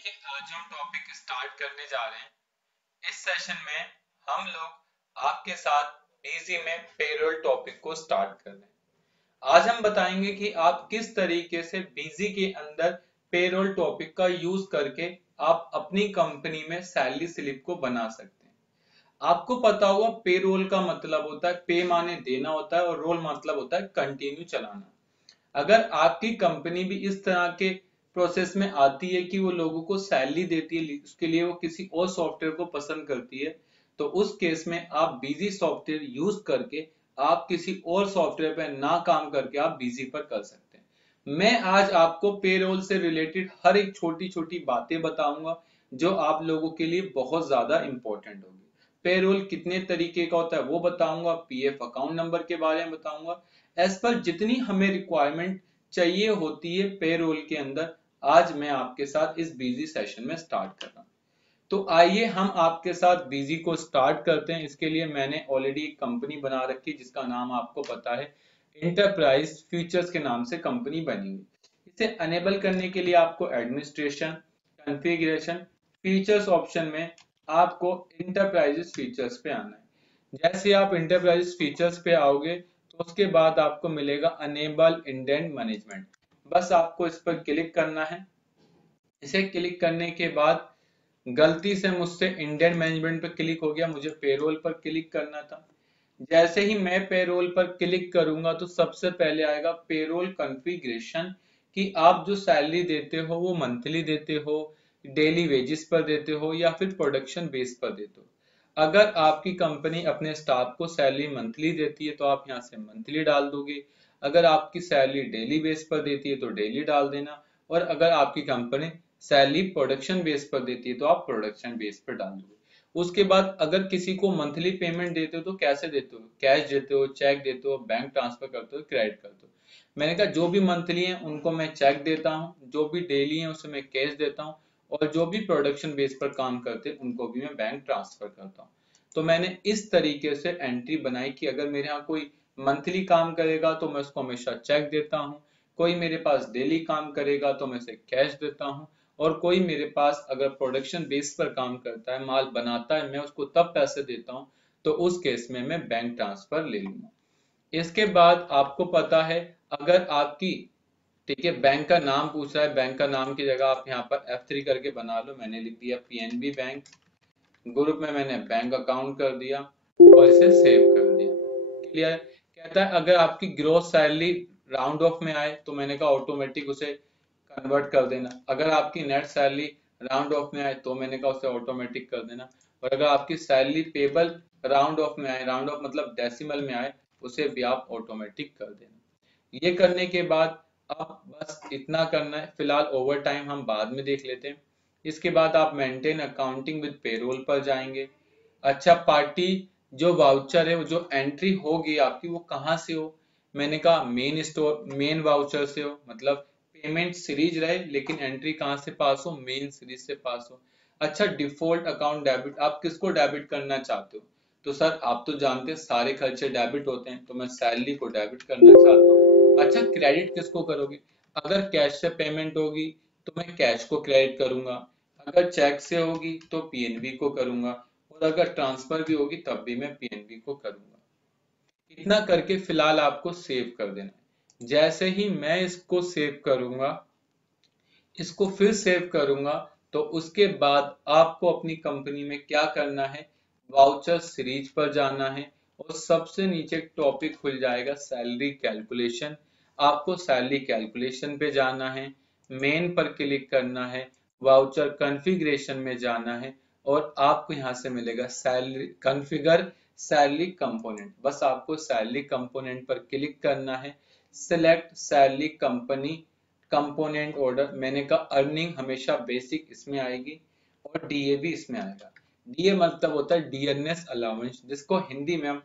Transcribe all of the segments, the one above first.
देखिए, आज हम टॉपिक स्टार्ट करने जा रहे हैं। इस सेशन में हम लोग आपके साथ बीजी में पेरोल टॉपिक को स्टार्ट कर रहे हैं। आज हम बताएंगे कि आप किस तरीके से बीजी के अंदर पेरोल टॉपिक का यूज करके आप अपनी कंपनी में सैलरी स्लिप को बना सकते हैं। आपको पता होगा पेरोल का मतलब होता है पे माने देना होता है और रोल मतलब होता है कंटिन्यू चलाना। अगर आपकी कंपनी भी इस तरह के प्रोसेस में आती है कि वो लोगों को सैलरी देती है, उसके लिए वो किसी और सॉफ्टवेयर को पसंद करती है, तो उस केस में आप बिजी सॉफ्टवेयर यूज करके आप किसी और सॉफ्टवेयर पर ना काम करके आप बिजी पर कर सकते हैं। मैं आज आपको पेरोल से रिलेटेड हर एक छोटी छोटी बातें बताऊंगा जो आप लोगों के लिए बहुत ज्यादा इंपॉर्टेंट होगी। पेरोल कितने तरीके का होता है वो बताऊंगा, पीएफ अकाउंट नंबर के बारे में बताऊंगा। एज पर जितनी हमें रिक्वायरमेंट चाहिए होती है पेरोल के अंदर, आज मैं आपके साथ इस बिजी सेशन में स्टार्ट कर रहा हूं। तो आइए हम आपके साथ बिजी को स्टार्ट करते हैं। इसके लिए मैंने ऑलरेडी एक कंपनी बना रखी जिसका नाम आपको पता है, एंटरप्राइज फ्यूचर्स के नाम से कंपनी बनी हुई। इसे अनेबल करने के लिए आपको एडमिनिस्ट्रेशन, कॉन्फ़िगरेशन, फीचर्स ऑप्शन में आपको इंटरप्राइजेस फीचर्स पे आना है। जैसे आप इंटरप्राइजेस फीचर्स पे आओगे तो उसके बाद आपको मिलेगा अनेबल इंडेंट मैनेजमेंट। बस आपको इस पर क्लिक करना है। इसे क्लिक करने के बाद गलती से मुझसे इंडेंट मैनेजमेंट पर क्लिक हो गया, मुझे पेरोल पर क्लिक करना था। जैसे ही मैं पेरोल पर क्लिक करूंगा तो सबसे पहले आएगा पेरोल कॉन्फ़िगरेशन कि आप जो सैलरी देते हो वो मंथली देते हो, डेली वेजेस पर देते हो या फिर प्रोडक्शन बेस पर देते हो। अगर आपकी कंपनी अपने स्टाफ को सैलरी मंथली देती है तो आप यहाँ से मंथली डाल दोगे। अगर आपकी सैलरी डेली बेस पर देती है तो डेली डाल देना। और अगर आपकी कंपनी सैलरी प्रोडक्शन बेस पर देती है तो आप प्रोडक्शन बेस पर डाल दोगे। उसके बाद अगर किसी को मंथली पेमेंट देते हो तो कैसे देते हो, कैश देते हो, चेक देते हो, बैंक ट्रांसफर करते हो, क्रेडिट करते हो। मैंने कहा जो भी मंथली है उनको मैं चेक देता हूँ, जो भी डेली है उसे मैं कैश देता हूँ, और जो भी प्रोडक्शन बेस पर काम करते हैं उनको भी मैं बैंक ट्रांसफर करता हूँ। तो मैंने इस तरीके से एंट्री बनाई कि अगर मेरे यहाँ कोई मंथली काम करेगा तो मैं उसको हमेशा चेक देता हूँ, कोई मेरे पास डेली काम करेगा तो मैं उसे कैश देता हूँ, और कोई मेरे पास अगर प्रोडक्शन बेस पर काम करता है, माल बनाता है, मैं उसको तब पैसे देता हूँ, तो उस केस में मैं बैंक ट्रांसफर ले लूंगा। इसके बाद आपको पता है, अगर आपकी, ठीक है, बैंक का नाम पूछ रहा है, बैंक का नाम की जगह आप यहाँ पर F3 करके बना लो। मैंने लिख दिया पीएनबी बैंक। ग्रुप में मैंने बैंक अकाउंट कर दिया और इसे सेव कर दिया। क्लियर। कहता है अगर आपकी ग्रोस सैलरी राउंड ऑफ में आए तो मैंने कहा ऑटोमेटिक उसे कन्वर्ट कर देना। अगर आपकी नेट सैलरी राउंड ऑफ में आए तो मैंने कहा उसे ऑटोमेटिक कर देना। और अगर आपकी सैलरी पेबल राउंड ऑफ में आए, राउंड ऑफ मतलब डेसिमल में आए, उसे भी आप ऑटोमेटिक कर देना। ये करने के बाद अब बस इतना करना है। फिलहाल ओवर टाइम हम बाद में देख लेते हैं। इसके बाद आप मेंटेन अकाउंटिंग विद पेरोल पर जाएंगे। अच्छा, पार्टी जो वाउचर है, वो जो एंट्री होगी आपकी, वो कहाँ से हो? मैंने कहा मेन स्टोर, मेन वाउचर से हो, मतलब पेमेंट सीरीज रहे लेकिन एंट्री कहाँ से पास हो? मेन सीरीज से पास हो। अच्छा, डिफॉल्ट अकाउंट डेबिट, आप किसको डेबिट करना चाहते हो? तो सर आप तो जानते हैं सारे खर्चे डेबिट होते हैं, तो मैं सैलरी को डेबिट करना चाहता हूँ। अच्छा, क्रेडिट किसको करोगे? अगर कैश से पेमेंट होगी तो मैं कैश को क्रेडिट करूंगा, अगर चेक से होगी तो पीएनबी को करूंगा, और अगर ट्रांसफर भी होगी तब भी मैं पीएनबी को करूंगा। इतना करके फिलहाल आपको सेव कर देना है। जैसे ही मैं इसको सेव करूंगा, इसको फिर सेव करूंगा, तो उसके बाद आपको अपनी कंपनी में क्या करना है, वाउचर सीरीज पर जाना है, और सबसे नीचे एक टॉपिक खुल जाएगा सैलरी कैलकुलेशन। आपको सैलरी कैलकुलेशन पे जाना है, मेन पर क्लिक करना है, वाउचर कॉन्फ़िगरेशन में जाना है, और आपको यहां से मिलेगा सैलरी कॉन्फ़िगर सैलरी कंपोनेंट। बस आपको सैलरी कंपोनेंट पर क्लिक करना है। Select salary company component order, मैंने कहा अर्निंग हमेशा बेसिक इसमें आएगी और डीए भी इसमें आएगा। डीए मतलब होता है डियरनेस अलाउंस, जिसको हिंदी में हम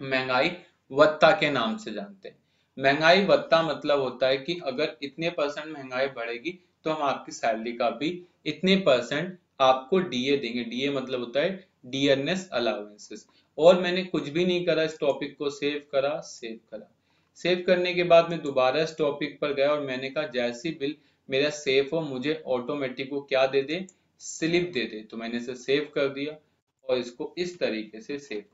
महंगाई भत्ता के नाम से जानते हैं। महंगाई भत्ता मतलब होता है कि अगर इतने परसेंट महंगाई बढ़ेगी तो हम आपकी सैलरी का भी इतने परसेंट आपको डीए देंगे। डीए मतलब होता है डियरनेस अलाउंसेस। और मैंने कुछ भी नहीं करा, इस टॉपिक को सेव करा, सेव करा। सेव करने के बाद मैं दोबारा इस टॉपिक पर गया और मैंने कहा जैसी बिल मेरा सेफ हो, मुझे ऑटोमेटिक वो क्या दे दे, स्लिप दे दे। तो मैंने इसे सेव कर दिया और इसको इस तरीके से सेव।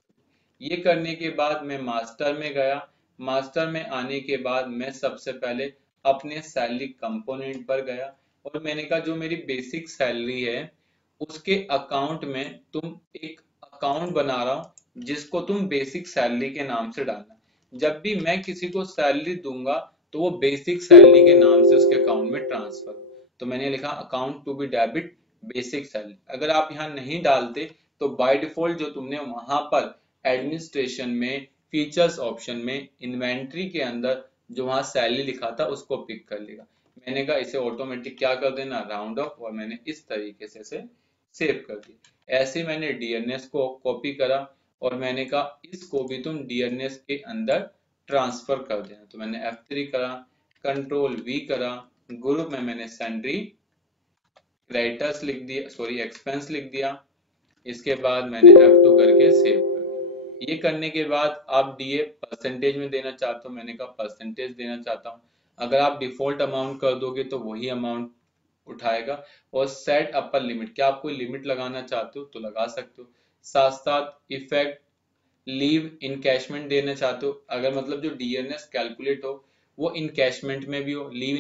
ये करने के बाद मैं मास्टर में गया। मास्टर में आने के बाद मैं सबसे पहले अपने सैलरी कंपोनेंट पर गया और मैंने कहा जो मेरी बेसिक सैलरी है उसके अकाउंट में तुम एक अकाउंट बना रहा हूं जिसको तुम बेसिक सैलरी के नाम से डालना। जब भी मैं किसी को सैलरी दूंगा तो वो बेसिक सैलरी के नाम से उसके अकाउंट में ट्रांसफर। तो मैंने लिखा account to be debit basic salary. अगर आप यहाँ नहीं डालते तो बाय डिफॉल्ट जो तुमने वहां पर एडमिनिस्ट्रेशन में फीचर्स ऑप्शन में इन्वेंट्री के अंदर जो वहां सैलरी लिखा था उसको पिक कर लेगा। मैंने कहा इसे ऑटोमेटिक क्या कर देना, राउंड ऑफ, और मैंने इस तरीके से इसे सेव कर दिया। ऐसे मैंने डीएनएस को कॉपी करा और मैंने कहा इसको भी तुम डीएनएस के अंदर ट्रांसफर कर देना। तो मैंने F3 करा, कंट्रोल V करा, ग्रुप में मैंने सैंड्री क्रेडिटर्स लिख दिया, सॉरी एक्सपेंस लिख दिया। इसके बाद मैंने F2 करके सेव कर दिया। ये करने के बाद आप डीए परसेंटेज में देना चाहते हो, मैंने कहा परसेंटेज देना चाहता हूँ। अगर आप डिफॉल्ट अमाउंट कर दोगे तो वही अमाउंट उठाएगा। और सेट अपर लिमिट, क्या आप कोई लिमिट लगाना चाहते हो तो लगा सकते हो। साथ साथ इफेक्ट लीव इनकैशमेंट देना चाहते हो, अगर मतलब जो डीएनएस कैलकुलेट हो वो इनकैशमेंट में भी हो। लीव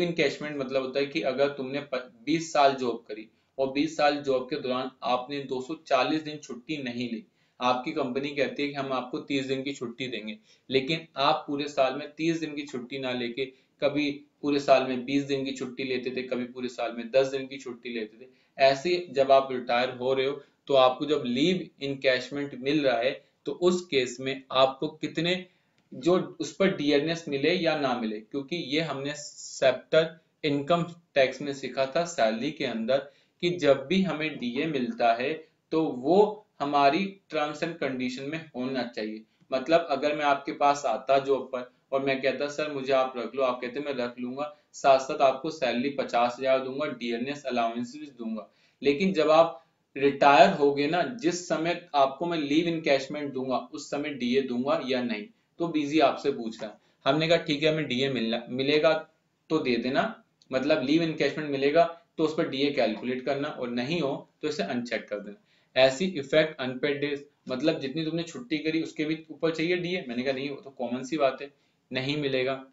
इनकैशमेंट मतलब होता है कि अगर तुमने 20 साल जॉब करी और 20 साल जॉब के दौरान आपने 240 दिन छुट्टी नहीं ली, आपकी कंपनी कहती है कि हम आपको 30 दिन की छुट्टी देंगे, लेकिन आप पूरे साल में 30 दिन की छुट्टी ना लेके कभी पूरे साल में 20 दिन की छुट्टी लेते थे, कभी पूरे साल में 10 दिन की छुट्टी लेते थे। ऐसे जब आप रिटायर हो रहे हो तो आपको जब लीव इनकैशमेंट मिल रहा है तो उस केस में आपको कितने जो उस पर डीएनएस मिले या ना मिले, क्योंकि ये हमने सेप्टर इनकम टैक्स में सीखा था सैलरी के अंदर कि जब भी हमें डीए मिलता है तो वो हमारी टर्म्स एंड कंडीशन में होना चाहिए। मतलब अगर मैं आपके पास आता जॉब पर और मैं कहता सर मुझे आप रख लो, आप कहते मैं रख लूंगा, साथ साथ आपको सैलरी 50,000 दूंगा, डीएनएस अलाउंस भी दूंगा, लेकिन जब आप रिटायर हो गए ना, जिस समय आपको मैं लीव इनकैशमेंट दूंगा उस समय डीए दूंगा या नहीं। तो बीजी आपसे पूछ रहा है, हमने कहा ठीक है हमें डीए मिलेगा तो दे देना, मतलब लीव इनकैशमेंट मिलेगा तो उस पर डीए कैलकुलेट करना, और नहीं हो तो इसे अनचेक कर देना। ऐसी इफेक्ट अनपेड डेज, मतलब जितनी तुमने छुट्टी करी उसके भी ऊपर चाहिए डीए, मैंने कहा नहीं, वो तो कॉमन सी बात है, नहीं मिलेगा।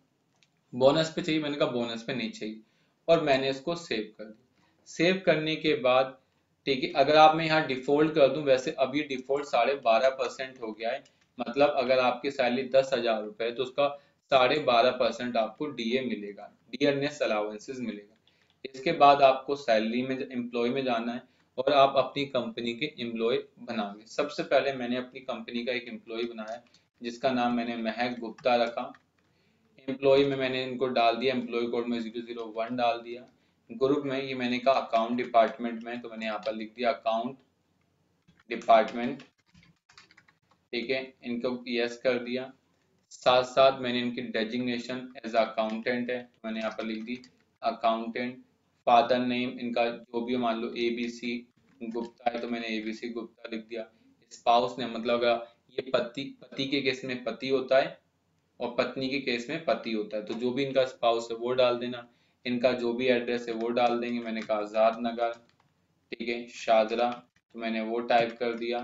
बोनस पे चाहिए, मैंने कहा बोनस पे नहीं चाहिए, और मैंने इसको सेव कर दिया। सेव करने के बाद ठीक है, अगर आप मैं यहाँ डिफॉल्ट कर दूं, वैसे अभी डिफॉल्ट 12.5% हो गया है, मतलब अगर आपकी सैलरी 10,000 रुपए है तो उसका 12.5% आपको डीए मिलेगा, डीएनएस अलाउंसेस मिलेगा। इसके बाद आपको सैलरी में एम्प्लॉय में जाना है और आप अपनी कंपनी के एम्प्लॉय बनाओगे। सबसे पहले मैंने अपनी कंपनी का एक एम्प्लॉय बनाया जिसका नाम मैंने महक गुप्ता रखा। एम्प्लॉय में मैंने इनको डाल दिया, एम्प्लॉय कोड में 001 डाल दिया। ग्रुप में ये मैंने कहा अकाउंट डिपार्टमेंट में, तो मैंने यहाँ पर लिख दिया अकाउंट डिपार्टमेंट, ठीक है, इनको यस कर दिया। साथ साथ मैंने इनकी डेजिग्नेशन एज अकाउंटेंट है, तो मैंने यहाँ पर लिख दी अकाउंटेंट। फादर नेम इनका जो भी मान लो ABC गुप्ता है तो मैंने ABC गुप्ता लिख दिया। स्पाउस ने मतलब ये पति के केस में पति होता है और पत्नी के केस में पति होता है, तो जो भी इनका स्पाउस है वो डाल देना। इनका जो भी एड्रेस है वो डाल देंगे, मैंने कहा आजाद नगर, ठीक है, शादरा, तो मैंने वो टाइप कर दिया।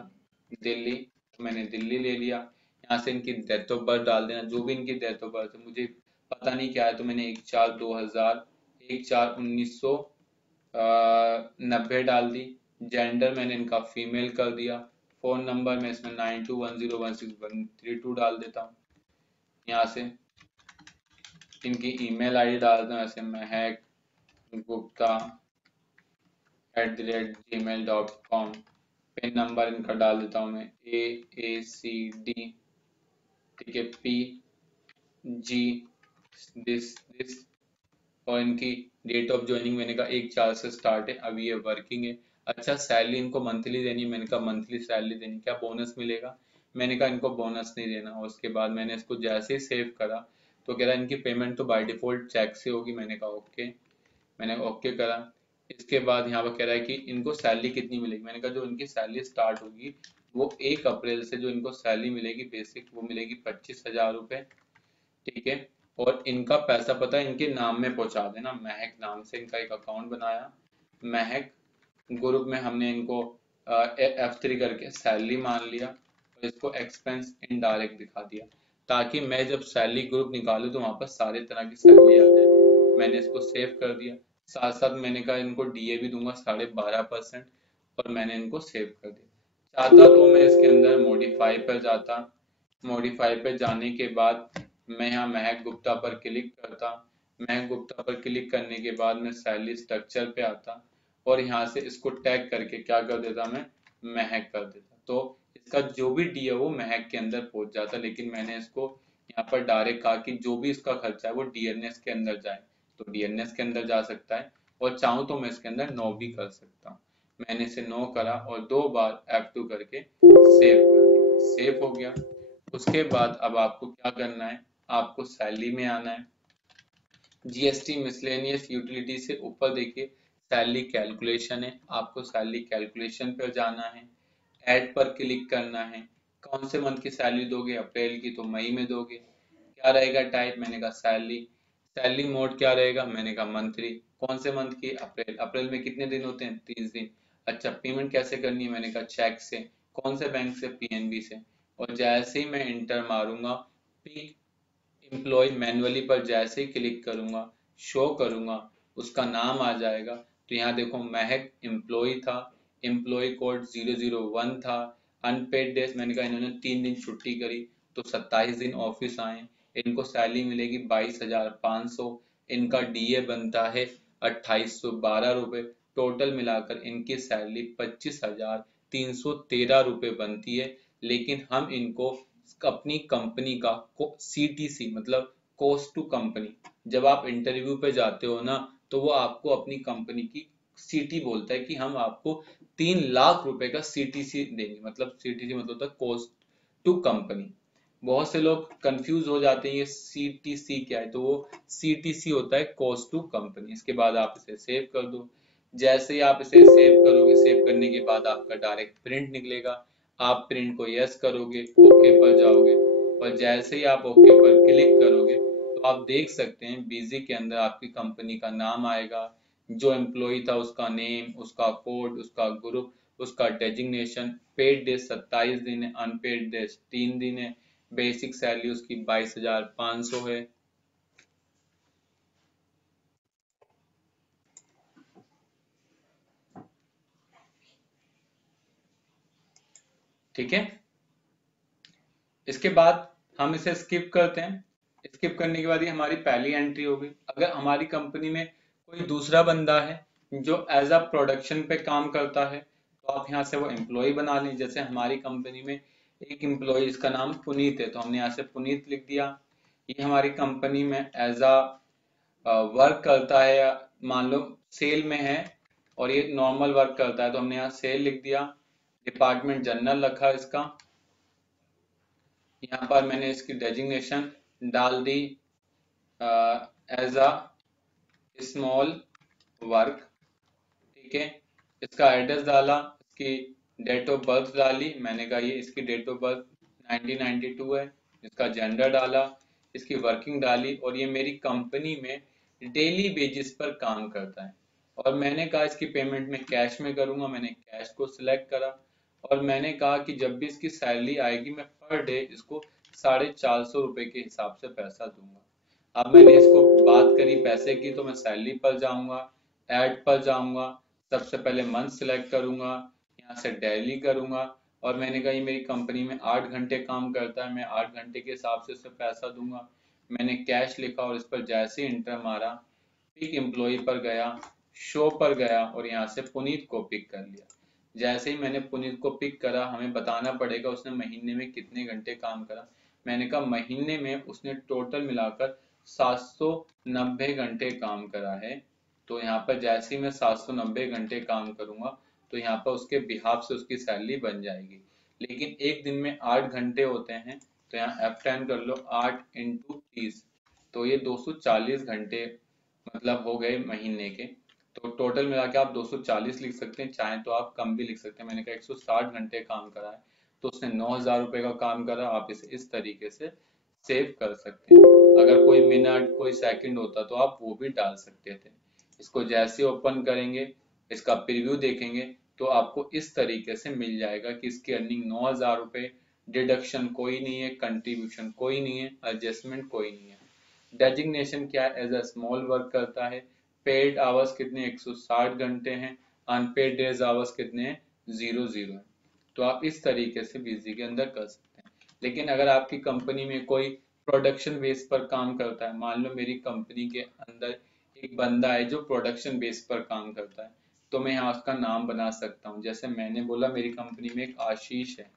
दिल्ली, तो मैंने दिल्ली ले लिया। यहाँ से इनकी डेट ऑफ बर्थ डाल देना, जो भी इनकी डेट ऑफ बर्थ है, मुझे पता नहीं क्या है, तो मैंने 1/4/2000 1/4/1990 डाल दी। जेंडर मैंने इनका फीमेल कर दिया। फोन नंबर में इसमें 92101613 डाल देता हूँ। यहाँ से इनकी ईमेल आईडी डाल देता हूँ, ऐसे महक गुप्ता @gmail.com। पिन नंबर इनका डाल देता हूँ मैं AACD, ठीक है, PG दिस, और इनकी डेट ऑफ ज्वाइनिंग मैंने कहा 1/4 से स्टार्ट है, अभी ये वर्किंग है। अच्छा सैलरी इनको मंथली देनी है, मैंने कहा मंथली सैलरी देनी, क्या बोनस मिलेगा, मैंने कहा इनको बोनस नहीं देना। और उसके बाद मैंने इसको जैसे ही सेव करा तो कह रहा इनकी पेमेंट तो बाय डिफॉल्ट चेक से होगी, मैंने कहा ओके, मैंने ओके करा। इसके बाद यहाँ पर कह रहा है कि इनको सैलरी कितनी मिलेगी, मैंने कहा जो इनकी सैलरी स्टार्ट होगी वो 1 अप्रैल से जो इनको सैलरी मिलेगी बेसिक वो मिलेगी 25,000 रुपए, ठीक है। और इनका पैसा पता है इनके नाम में पहुंचा देना। महक नाम से इनका एक अकाउंट बनाया, महक ग्रुप में हमने इनको F3 करके सैलरी मान लिया और इसको एक्सपेंस इनडायरेक्ट दिखा दिया, ताकि मैं जब सैलरी ग्रुप निकालूं तो वहां पर सारे तरह की सैलरी आ जाए। मैंने इसको सेव कर दिया। साथ साथ मैंने कहा इनको डीए भी दूंगा 12.5%, और मैंने इनको सेव कर दिया। चाहता तो मैं इसके अंदर मॉडिफाई पर जाता, मॉडिफाई पर जाने के बाद मैं यहाँ महक गुप्ता पर क्लिक करता। महक गुप्ता पर क्लिक करने के बाद मैं सैलरी स्ट्रक्चर पे आता और यहाँ से इसको टैग करके क्या कर देता, मैं महक कर देता। तो इसका जो भी डी है वो महक के अंदर पहुंच जाता। लेकिन मैंने इसको यहाँ पर डायरेक्ट कहा कि जो भी इसका खर्चा है वो डीएनएस के अंदर जाए, तो डीएनएस के अंदर जा सकता है, और चाहूँ तो मैं इसके अंदर नो भी कर सकता हूँ। मैंने इसे नो करा और 2 बार F2 करके सेव कर दिया, सेव हो गया। उसके बाद अब आपको क्या करना है, आपको सैलरी में आना है। जीएसटी मिसलेनियस यूटिलिटी से ऊपर देखिए सैलरी कैलकुलेशन है, आपको सैलरी कैलकुलेशन पर जाना है, ऐड पर क्लिक करना है। कौन से मंथ की सैलरी दोगे, अप्रैल की, तो मई में दोगे। क्या रहेगा टाइप, मैंने कहा सैलरी। सैलरी मोड क्या रहेगा, मैंने कहा मंथली। कौन से मंथ की, अप्रैल। अप्रैल में कितने दिन होते हैं, 30 दिन। अच्छा, पेमेंट कैसे करनी है, मैंने कहा चेक से। कौन से बैंक से, पीएनबी से। और जैसे ही मैं इंटर मारूंगा, पी एम्प्लॉय मैनुअली पर जैसे ही क्लिक करूंगा, शो करूंगा, उसका नाम आ जाएगा। तो यहाँ देखो महक एम्प्लॉय था, एम्प्लॉय कोड 001 था। अनपेड डेज मैंने कहा इन्होंने 3 दिन छुट्टी करी तो 27 दिन ऑफिस आए। इनको सैलरी मिलेगी 22,500। इनका डीए बनता है 2812 रुपए। टोटल मिलाकर इनकी सैलरी 25,313 रुपए बनती है। लेकिन हम इनको अपनी कंपनी का सीटीसी मतलब कॉस्ट टू कंपनी, जब आप इंटरव्यू पे जाते हो ना तो वो आपको अपनी कंपनी की सीटी बोलता है कि हम आपको 3 लाख रुपए का सीटीसी देंगे। मतलब सीटीसी मतलब होता है कॉस्ट टू कंपनी। बहुत से लोग कंफ्यूज हो जाते हैं ये सीटीसी क्या है, तो वो सीटीसी होता है कॉस्ट टू कंपनी। इसके बाद आप इसे सेव कर दो। जैसे ही आप इसे सेव करोगे, सेव करने के बाद आपका डायरेक्ट प्रिंट निकलेगा। आप प्रिंट को यस करोगे, ओके पर जाओगे, और जैसे ही आप ओके पर क्लिक करोगे तो आप देख सकते हैं बिजी के अंदर आपकी कंपनी का नाम आएगा, जो एम्प्लॉय था उसका नेम, उसका कोड, उसका ग्रुप, उसका डेजिग्नेशन। पेड डेज 27 दिन है, अनपेड डेज 3 दिन है। बेसिक सैलरी उसकी 22,500 है। ठीक है, इसके बाद हम इसे स्किप करते हैं। स्किप करने के बाद ये हमारी पहली एंट्री होगी। अगर हमारी कंपनी में कोई दूसरा बंदा है जो एज अ प्रोडक्शन पे काम करता है तो आप यहाँ से वो एम्प्लॉय बना लें। जैसे हमारी कंपनी में एक एम्प्लॉय जिसका नाम पुनीत है, तो हमने यहाँ से पुनीत लिख दिया। ये हमारी कंपनी में एज अ वर्क करता है, या मान लो सेल में है और ये नॉर्मल वर्क करता है, तो हमने यहाँ सेल लिख दिया। डिपार्टमेंट जनरल रखा इसका। यहाँ पर मैंने इसकी डेजिग्नेशन डाल दी एज अ स्मॉल वर्क। ठीक है, इसका एड्रेस डाला, इसकी डेट ऑफ बर्थ डाली। मैंने कहा ये इसकी डेट ऑफ बर्थ 1992 है। इसका जेंडर डाला, इसकी वर्किंग डाली, और ये मेरी कंपनी में डेली बेसिस पर काम करता है। और मैंने कहा इसकी पेमेंट में कैश में करूंगा, मैंने कैश को सिलेक्ट करा। और मैंने कहा कि जब भी इसकी सैलरी आएगी मैं पर डे इसको 450 रुपए के हिसाब से पैसा दूंगा। अब मैंने इसको बात करी पैसे की, तो मैं सैलरी पर जाऊंगा, ऐड पर जाऊंगा, सबसे पहले मंथ सिलेक्ट करूंगा, यहाँ से डेली करूंगा। और मैंने कहा ये मेरी कंपनी में 8 घंटे काम करता है, मैं 8 घंटे के हिसाब से उसे पैसा दूंगा। मैंने कैश लिखा और इस पर जैसे इंटर मारा, पिक एम्प्लॉय पर गया, शो पर गया, और यहाँ से पुनीत को पिक कर लिया। जैसे ही मैंने पुनीत को पिक करा, हमें बताना पड़ेगा उसने महीने में कितने घंटे काम करा। मैंने कहा महीने में उसने टोटल मिलाकर 790 घंटे काम करा है। तो यहाँ पर जैसे ही मैं 790 घंटे काम करूंगा तो यहाँ पर उसके बिहाफ से उसकी सैलरी बन जाएगी। लेकिन एक दिन में 8 घंटे होते हैं, तो यहाँ F10 कर लो, 8 इंटू 30, तो ये 240 घंटे मतलब हो गए महीने के। तो टोटल मिला के आप 240 लिख सकते हैं, चाहे तो आप कम भी लिख सकते हैं। मैंने कहा 160 घंटे काम करा है, तो उसने 9,000 रुपए का काम करा। आप इसे इस तरीके से सेव कर सकते हैं। अगर कोई मिनट कोई सेकंड होता तो आप वो भी डाल सकते थे। इसको जैसे ओपन करेंगे, इसका प्रीव्यू देखेंगे तो आपको इस तरीके से मिल जाएगा कि इसकी अर्निंग 9,000 रुपए, डिडक्शन कोई नहीं है, कंट्रीब्यूशन कोई नहीं है, एडजस्टमेंट कोई नहीं है। डेजिग्नेशन क्या है, एज अ स्मॉल वर्क करता है। पेड आवर्स कितने, 160 घंटे हैं। अनपेड डेज आवर्स कितने हैं, 0 है। तो आप इस तरीके से बिजी के अंदर कर सकते हैं। लेकिन अगर आपकी कंपनी में कोई प्रोडक्शन बेस पर काम करता है, मान लो मेरी कंपनी के अंदर एक बंदा है जो प्रोडक्शन बेस पर काम करता है, तो मैं यहाँ उसका नाम बना सकता हूँ। जैसे मैंने बोला मेरी कंपनी में एक आशीष है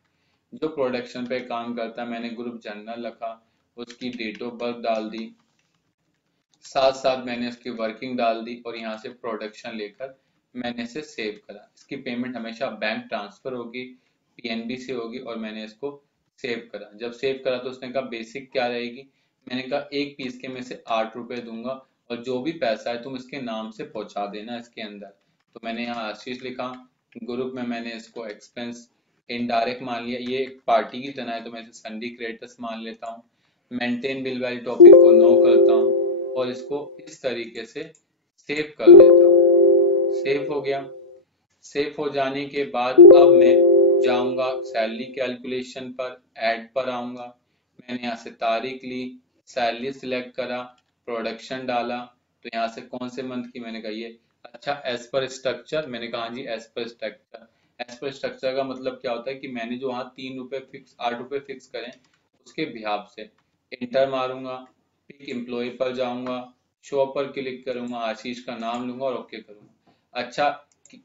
जो प्रोडक्शन पे काम करता है, मैंने ग्रुप जनरल रखा, उसकी डेट ऑफ बर्थ डाल दी, साथ साथ मैंने उसकी वर्किंग डाल दी और यहाँ से प्रोडक्शन लेकर मैंने इसे सेव करा। इसकी पेमेंट हमेशा बैंक ट्रांसफर होगी, पीएनबी से होगी, और मैंने इसको सेव करा। जब सेव करा तो उसने कहा बेसिक क्या रहेगी, मैंने कहा एक पीस के में से 8 रुपए दूंगा और जो भी पैसा है तुम इसके नाम से पहुंचा देना इसके अंदर। तो मैंने यहाँ आशीष लिखा, ग्रुप में मैंने इसको एक्सपेंस इनडायरेक्ट मान लिया, ये एक पार्टी की तरह है तो मैं इसे संडी क्रेडिटर्स मान लेता हूँ। मेंटेन बिल वाली टॉपिक को नो करता हूँ और इसको इस तरीके से सेव कर देता हूँ। सेव हो गया। सेव हो जाने के बाद अब मैं जाऊंगा सैलरी कैलकुलेशन पर, ऐड पर आऊंगा। मैंने यहाँ से तारीख ली, सैलरी सिलेक्ट करा, प्रोडक्शन डाला, तो यहाँ से कौन से मंथ की, मैंने कहा ये। अच्छा, एज पर स्ट्रक्चर, मैंने कहा जी as per structure. As per structure का मतलब क्या होता है कि मैंने जो वहाँ 3 रुपए फिक्स, 8 रुपए फिक्स करें उसके बिहाफ से इंटर मारूंगा, पिक एम्प्लॉय पर जाऊंगा, शो पर क्लिक करूंगा, आशीष का नाम लूंगा और ओके करूंगा। अच्छा,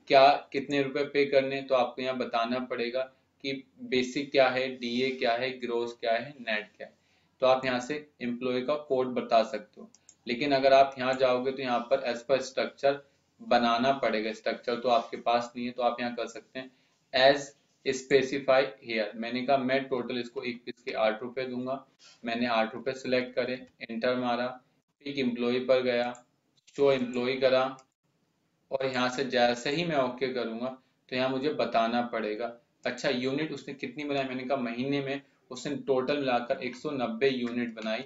क्या कितने रुपए पे करने, तो आपको यहाँ बताना पड़ेगा कि बेसिक क्या है, डीए क्या है, ग्रोस क्या है, नेट क्या है। तो आप यहाँ से एम्प्लॉय का कोड बता सकते हो। लेकिन अगर आप यहाँ जाओगे तो यहाँ पर एज पर स्ट्रक्चर बनाना पड़ेगा। स्ट्रक्चर तो आपके पास नहीं है, तो आप यहाँ कर सकते हैं एज स्पेसिफाई हियर। मैंने कहा मैं टोटल इसको एक पीस के 8 रुपए दूंगा। मैंने 8 रुपए सिलेक्ट करे, एंटर मारा, पिक एम्प्लॉय पर गया, शो एम्प्लॉय करा, और यहाँ से जैसे ही मैं ओके करूंगा तो यहाँ मुझे बताना पड़ेगा। अच्छा, यूनिट उसने कितनी बनाई, मैंने कहा महीने में उसने टोटल मिलाकर 190 यूनिट बनाई,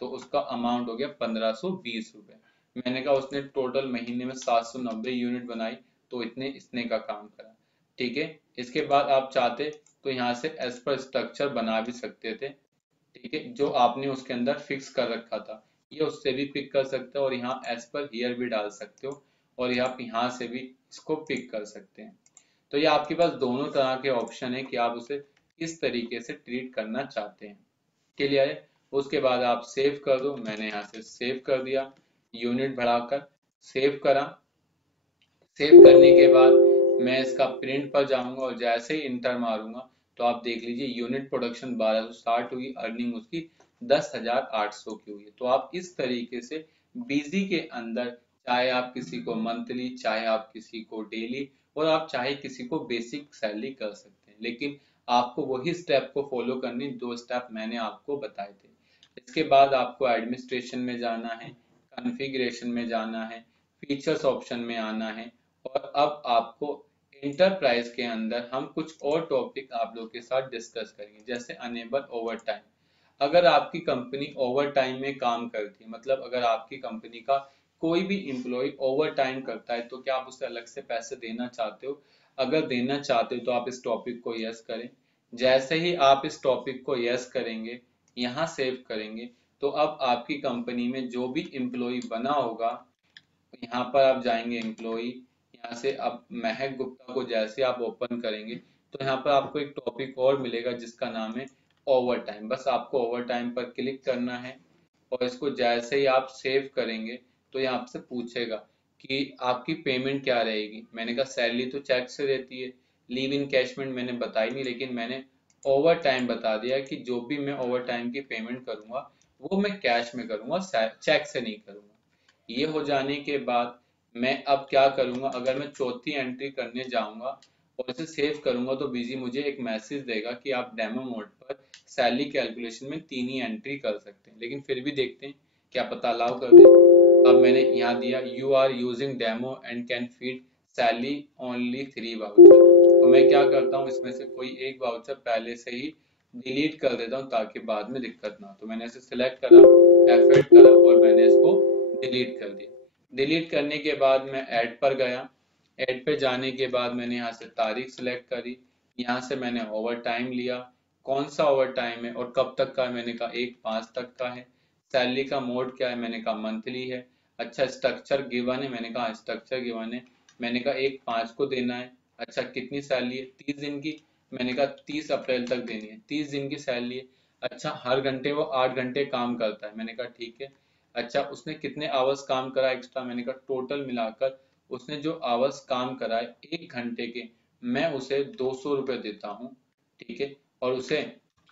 तो उसका अमाउंट हो गया 1520 रुपए। मैंने कहा उसने टोटल महीने में 790 यूनिट बनाई, तो इसने का काम करा। ठीक है, इसके बाद आप चाहते तो यहाँ से एज पर स्ट्रक्चर बना भी सकते थे। ठीक है, जो आपने उसके अंदर फिक्स कर रखा था, ये उससे भी पिक कर सकते हो और यहाँ एज पर हियर भी डाल सकते हो, और आप यहाँ से भी इसको पिक कर सकते हैं। तो ये आपके पास दोनों तरह के ऑप्शन है कि आप उसे किस तरीके से ट्रीट करना चाहते हैं। क्लियर है? उसके बाद आप सेव कर दो, मैंने यहाँ से सेव कर दिया, यूनिट बढ़ाकर सेव करा। सेव करने के बाद मैं इसका प्रिंट पर जाऊंगा और जैसे ही इंटर मारूंगा तो आप देख लीजिए यूनिट प्रोडक्शन 1200 स्टार्ट हुई, अर्निंग उसकी 10,800 की हुई है। तो आप इस तरीके से बिजी के अंदर, चाहे आप किसी को मंथली, चाहे आप किसी को डेली, और आप चाहे किसी को बेसिक सैलरी कर सकते हैं। लेकिन आपको वही स्टेप को फॉलो करने, दो स्टेप मैंने आपको बताए थे। इसके बाद आपको एडमिनिस्ट्रेशन में जाना है, कॉन्फ़िगरेशन में जाना है, फीचर्स ऑप्शन में आना है, और अब आपको इंटरप्राइज के अंदर हम कुछ और टॉपिक आप लोग के साथ डिस्कस करेंगे, जैसे अनेबल ओवर टाइम। अगर आपकी कंपनी ओवर टाइम में काम करती है, मतलब अगर आपकी कंपनी का कोई भी एम्प्लॉय ओवर टाइम करता है, तो क्या आप उसे अलग से पैसे देना चाहते हो? अगर देना चाहते हो तो आप इस टॉपिक को यस करें। जैसे ही आप इस टॉपिक को यस करेंगे, यहाँ सेव करेंगे, तो अब आपकी कंपनी में जो भी एम्प्लॉय बना होगा, यहाँ पर आप जाएंगे एम्प्लॉय, यहाँ से अब महक गुप्ता को जैसे आप ओपन करेंगे तो यहाँ पर आपको एक टॉपिक और मिलेगा जिसका नाम है ओवर टाइम। बस आपको ओवर टाइम पर क्लिक करना है और इसको जैसे ही आप सेव करेंगे तो ये आपसे पूछेगा कि आपकी पेमेंट क्या रहेगी। मैंने कहा सैलरी तो चेक से रहती है, लीव इन कैशमेंट मैंने बताई नहीं, लेकिन मैंने ओवर टाइम बता दिया कि जो भी मैं ओवर टाइम की पेमेंट करूंगा वो मैं कैश में करूंगा, चेक से नहीं करूंगा। ये हो जाने के बाद मैं अब क्या करूंगा, अगर मैं चौथी एंट्री करने जाऊंगा और इसे सेव करूंगा तो बिजी मुझे एक मैसेज देगा कि आप डेमो मोड पर सैलरी कैलकुलेशन में 3 ही एंट्री कर सकते हैं। लेकिन फिर भी देखते हैं, क्या पता अलाउ कर दे। अब मैंने यहाँ दिया you are using demo and can feed salary only 3 voucher. तो मैं क्या करता हूँ, इसमें से कोई एक वाउचर पहले से ही डिलीट कर देता हूँ ताकि बाद में दिक्कत ना हो। तो मैंने इसे सिलेक्ट करा, एफर्ट करा और मैंने इसको डिलीट कर दिया। डिलीट करने के बाद मैं ऐड पर गया। ऐड पे जाने के बाद मैंने यहाँ से तारीख सिलेक्ट करी। यहाँ से मैंने ओवर टाइम लिया। कौन सा ओवर टाइम है और कब तक का है, मैंने कहा 1/5 तक का है। सैलरी का मोड क्या है, मैंने कहा मंथली है। अच्छा, स्ट्रक्चर गिवन है, मैंने कहा स्ट्रक्चर गिवन है। मैंने कहा 1/5 को देना है। अच्छा, कितनी सैलरी है, 30 दिन की। मैंने कहा 30 अप्रैल तक देनी है, 30 दिन की सैलरी है। अच्छा, हर घंटे वो 8 घंटे काम करता है, मैंने कहा ठीक है। अच्छा, उसने कितने आवर्स काम करा एक्स्ट्रा, मैंने कहा टोटल मिलाकर उसने जो आवर्स काम कराए 1 घंटे के, मैं उसे 200 रुपये देता हूँ। ठीक है, और उसे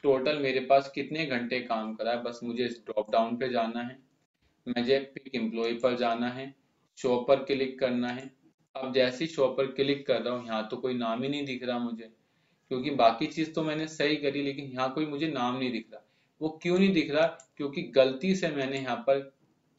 टोटल मेरे पास कितने घंटे काम करा है, बस मुझे इस ड्रॉप डाउन पे जाना है। मुझे पिक एम्प्लॉय पर जाना है, शो पर क्लिक करना है। अब जैसे ही शो पर क्लिक कर रहा हूँ, यहाँ तो कोई नाम ही नहीं दिख रहा मुझे, क्योंकि बाकी चीज तो मैंने सही करी, लेकिन यहाँ कोई मुझे नाम नहीं दिख रहा। वो क्यों नहीं दिख रहा, क्योंकि गलती से मैंने यहाँ पर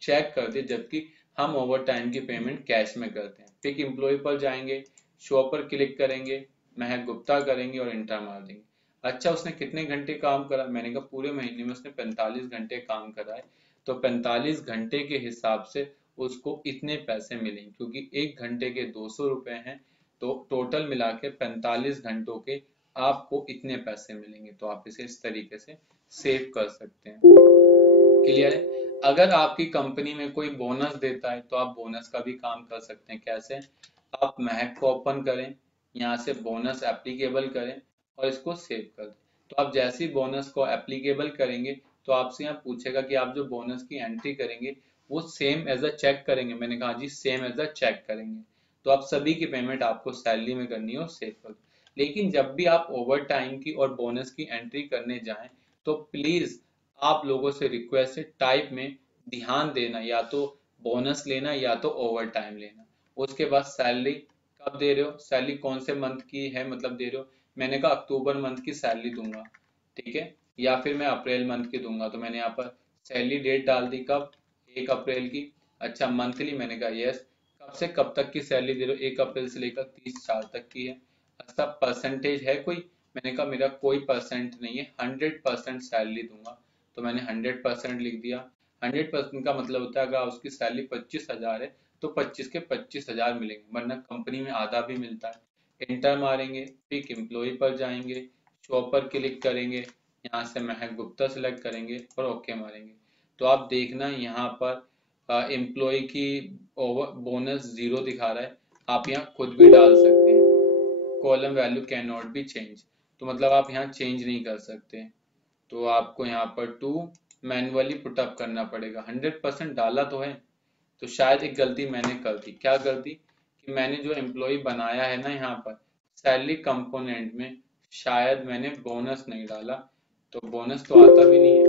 चेक कर दिया, जबकि हम ओवर टाइम की पेमेंट कैश में करते हैं। पिक एम्प्लॉय पर जाएंगे, शो पर क्लिक करेंगे, महक गुप्ता करेंगे और इंटर मार देंगे। अच्छा, उसने कितने घंटे काम करा, मैंने कहा पूरे महीने में उसने 45 घंटे काम करा है, तो 45 घंटे के हिसाब से उसको इतने पैसे मिलेंगे, क्योंकि 1 घंटे के 200 रुपए हैं, तो टोटल मिला के 45 घंटों के आपको इतने पैसे मिलेंगे। तो आप इसे इस तरीके से सेव कर सकते हैं। क्लियर है। अगर आपकी कंपनी में कोई बोनस देता है तो आप बोनस का भी काम कर सकते हैं। कैसे, आप महक को ओपन करें, यहाँ से बोनस एप्लीकेबल करें और इसको सेव कर दें। तो आप जैसे ही बोनस को एप्लीकेबल करेंगे तो आपसे यहाँ पूछेगा कि आप जो बोनस की एंट्री करेंगे वो सेम एज अ चेक करेंगे। मैंने कहा जी सेम एज अ चेक करेंगे। तो आप सभी की पेमेंट आपको सैलरी में करनी है और सेव कर दो। लेकिन जब भी आप ओवर टाइम की और बोनस की एंट्री करने जाएं तो प्लीज आप लोगों से रिक्वेस्ट है, टाइप में ध्यान देना, या तो बोनस लेना या तो ओवर टाइम लेना। उसके बाद सैलरी कब दे रहे हो, सैलरी कौन से मंथ की है मतलब दे रहे हो। मैंने कहा अक्टूबर मंथ की सैलरी दूंगा, ठीक है, या फिर मैं अप्रैल मंथ की दूंगा। तो मैंने यहाँ पर सैलरी डेट डाल दी, कब, 1 अप्रैल की। अच्छा, मंथली मैंने कहा यस, कब से कब तक की सैलरी दे रहे हो, 1 अप्रैल से लेकर 30/4 तक की है। अच्छा, परसेंटेज है कोई, मैंने कहा मेरा कोई परसेंट नहीं है, 100% सैलरी दूंगा। तो मैंने 100% लिख दिया। 100% का मतलब होता है अगर उसकी सैलरी 25,000 है तो 25 के 25,000 मिलेंगे, वरना कंपनी में आधा भी मिलता है। इंटर मारेंगे, पिक एम्प्लॉय पर जाएंगे, शो पर क्लिक करेंगे, यहाँ से महक गुप्ता सेलेक्ट करेंगे और ओके मारेंगे। तो आप देखना यहाँ पर एम्प्लॉय की ओवर बोनस 0 दिखा रहा है। आप यहाँ खुद भी डाल सकते हैं, column value can not be change, तो मतलब आप यहाँ चेंज नहीं कर सकते। तो आपको यहाँ पर टू मैनुअली पुटअप करना पड़ेगा। 100% डाला तो है, तो शायद एक गलती मैंने कर दी। क्या गलती, कि मैंने जो एम्प्लॉय बनाया है ना यहाँ पर सैलरी कंपोनेंट में, शायद मैंने बोनस नहीं डाला, तो बोनस तो आता भी नहीं है,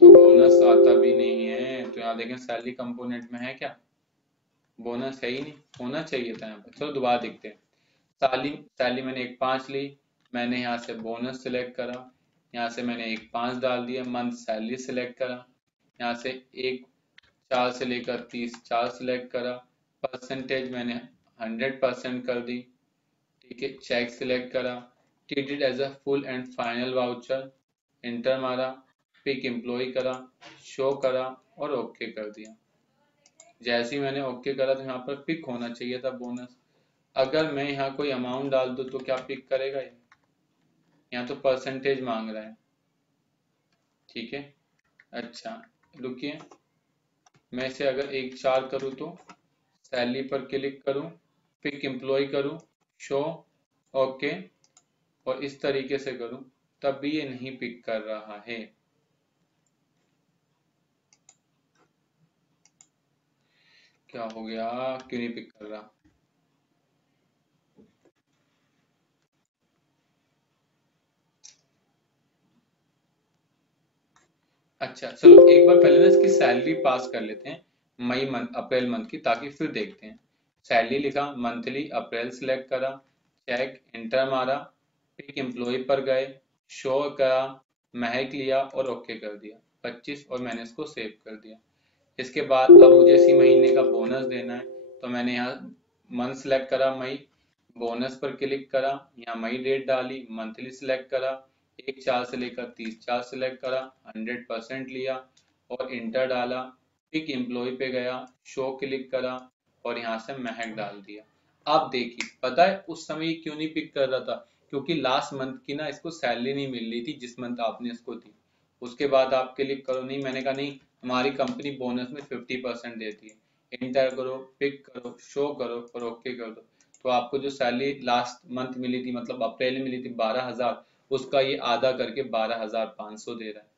तो बोनस आता भी नहीं है। तो यहाँ देखें सैलरी कंपोनेंट में है क्या, बोनस है ही नहीं, होना चाहिए था यहाँ पर। चलो दोबारा देखते हैं। सैलरी सैलरी मैंने 1/5 ली, मैंने यहाँ से बोनस सिलेक्ट करा, यहाँ से मैंने 1/5 डाल दिया। मंथ सैलरी सिलेक्ट करा, यहाँ से 1/4 से लेकर 30/4 सिलेक्ट करा। परसेंटेज मैंने 100% कर दी, ठीक है। चेक सिलेक्ट करा, treated as a full and final voucher, enter मारा, पिक एम्प्लॉय करा, शो करा और ओके कर दिया। जैसे ही मैंने ओके करा तो यहाँ पर पिक होना चाहिए था बोनस। अगर मैं यहाँ कोई अमाउंट डाल दूँ तो क्या पिक करेगा ये, यहाँ तो परसेंटेज मांग रहा है, ठीक है। अच्छा रुकिए, मैं इसे अगर 1/4 करूँ तो सैलरी पर क्लिक करूँ, पिक एम्प्लॉय करूँ, शो, ओके, और इस तरीके से करूँ, तब भी ये नहीं पिक कर रहा है। क्या हो गया, क्यों नहीं पिक कर रहा। अच्छा चलो एक बार पहले ना इसकी सैलरी पास कर लेते हैं, मई मंथ अप्रैल मंथ की, ताकि फिर देखते हैं। सैलरी लिखा, मंथली अप्रैल सिलेक्ट करा, चेक, इंटर मारा, पिक एम्प्लॉय पर गए, शो करा, महक लिया और ओके कर दिया 25, और मैंने इसको सेव कर दिया। इसके बाद अब मुझे इसी महीने का बोनस देना है, तो मैंने यहाँ मंथ सिलेक्ट करा मई, बोनस पर क्लिक करा, यहाँ मई डेट डाली, मंथली सिलेक्ट करा, एक 4 से लेकर 30 4 सिलेक्ट करा, 100% लिया और इंटर डाला, पिक एम्प्लॉय पे गया, शो क्लिक करा और यहाँ से महक डाल दिया। आप देखिए, पता है उस समय ये क्यों नहीं पिक कर रहा था? क्योंकि लास्ट मंथ की ना इसको सैलरी नहीं मिल रही थी जिस मंथ आपने इसको दी। उसके बाद आप क्लिक करो, नहीं मैंने कहा नहीं, हमारी कंपनी बोनस में 50% देती है। इंटर करो, पिक करो, शो करो और ओके कर दो। तो आपको जो सैलरी लास्ट मंथ मिली थी, मतलब अप्रैल में मिली थी 12,000, उसका ये आधा करके 12,500 दे रहा है।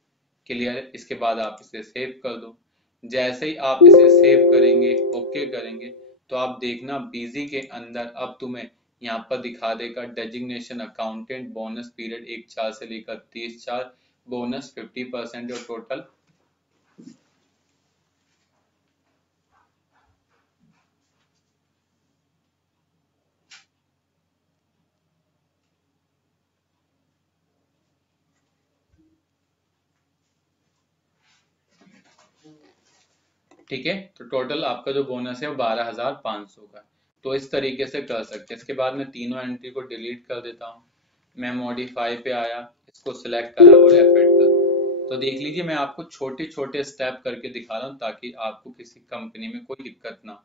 क्लियर है? इसके बाद आप इसे सेव कर दो। जैसे ही आप इसे सेव करेंगे, ओके करेंगे, तो आप देखना बिजी के अंदर अब तुम्हें यहाँ पर दिखा देगा डेजिग्नेशन अकाउंटेंट, बोनस पीरियड 1/4 से लेकर 30/4, बोनस 50% और टोटल। ठीक है, तो टोटल आपका जो बोनस है वो 12,500 का है। तो इस तरीके से कर सकते हैं। इसके बाद मैं तीनों एंट्री को डिलीट कर देता हूँ। मैं मॉडिफाई पे आया, इसको सिलेक्ट करा और एफेक्ट कर। तो देख लीजिए, मैं आपको छोटे छोटे स्टेप करके दिखा रहा हूँ ताकि आपको किसी कंपनी में कोई दिक्कत ना हो।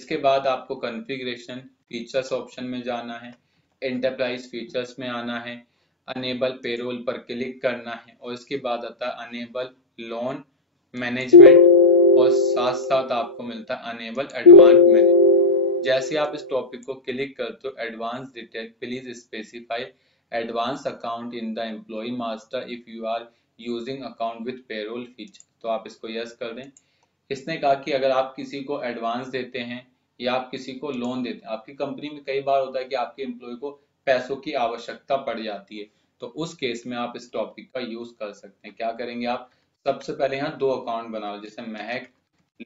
इसके बाद आपको कॉन्फ़िगरेशन फीचर्स ऑप्शन में जाना है, एंटरप्राइज फीचर्स में आना है, अनेबल पेरोल पर क्लिक करना है और इसके बाद आता है अनेबल लोन मैनेजमेंट और साथ साथ आपको मिलता है अनेबल एडवांस मैनेजमेंट। जैसे आप इस टॉपिक को क्लिक करते हो, advance detail please specify advance account in the employ master if you are using account with payroll feature, तो आप इसको यस कर दें। इसने कहा कि अगर आप किसी को एडवांस देते हैं या आप किसी को लोन देते हैं, आपकी कंपनी में कई बार होता है कि आपके एम्प्लॉय को पैसों की आवश्यकता पड़ जाती है, तो उस केस में आप इस टॉपिक का यूज कर सकते हैं। क्या करेंगे आप? सबसे पहले यहाँ दो अकाउंट बना लो, जैसे महक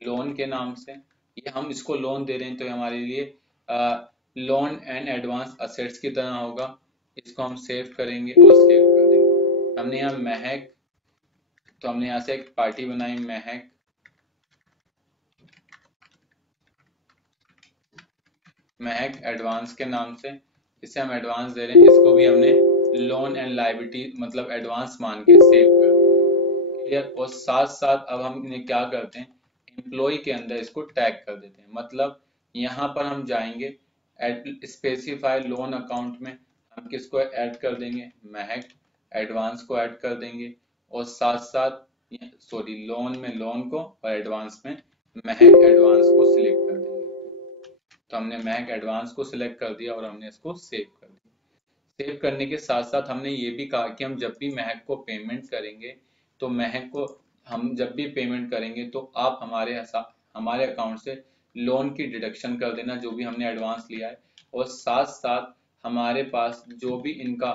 लोन के नाम से, ये हम इसको लोन दे रहे हैं तो ये हमारे लिए लोन एंड एडवांस असेट्स की तरह होगा। इसको हम सेव करेंगे और सेव कर देंगे। हमने यहाँ महक, तो हमने यहाँ से एक पार्टी बनाई महक, महक एडवांस के नाम से, इसे हम एडवांस दे रहे हैं। इसको भी हमने लोन एंड लायबिलिटी मतलब एडवांस मान के सेव कर दिया। क्लियर? और साथ साथ अब हम इन्हें क्या करते हैं, एम्प्लॉय के अंदर इसको टैग कर देते हैं। मतलब यहाँ पर हम जाएंगे, स्पेसिफाई लोन अकाउंट में हम किसको ऐड कर देंगे, महक एडवांस को ऐड कर देंगे और साथ साथ सॉरी लोन में लोन को और एडवांस में महक एडवांस को सिलेक्ट कर देंगे। तो हमने महक एडवांस को सिलेक्ट कर दिया और हमने इसको सेव कर दिया। सेव करने के साथ साथ हमने ये भी कहा कि हम जब भी महक को पेमेंट करेंगे, तो महक को हम जब भी पेमेंट करेंगे तो आप हमारे अकाउंट से लोन की डिडक्शन कर देना जो भी हमने एडवांस लिया है, और साथ साथ हमारे पास जो भी इनका,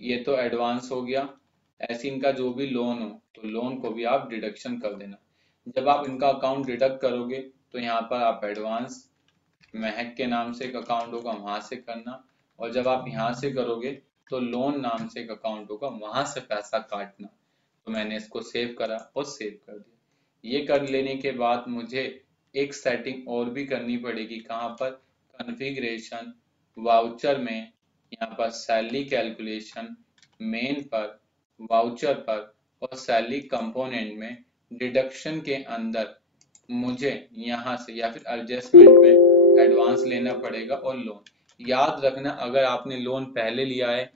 ये तो एडवांस हो गया, ऐसे इनका जो भी लोन हो तो लोन को भी आप डिडक्शन कर देना। जब आप इनका अकाउंट डिडक्ट करोगे तो यहाँ पर आप एडवांस महक के नाम से एक अकाउंट होगा, वहां से करना, और जब आप यहाँ से करोगे तो लोन नाम से एक अकाउंट होगा, वहां से पैसा काटना। तो मैंने इसको सेव करा और सेव कर दिया। ये कर लेने के बाद मुझे एक सेटिंग और भी करनी पड़ेगी, कहाँ पर? कॉन्फ़िगरेशन वाउचर में, यहाँ पर सैलरी कैलकुलेशन मेन पर, वाउचर पर और सैलरी कंपोनेंट में डिडक्शन के अंदर मुझे यहाँ से या फिर एडजस्टमेंट में एडवांस लेना पड़ेगा और लोन। याद रखना, अगर आपने लोन पहले लिया है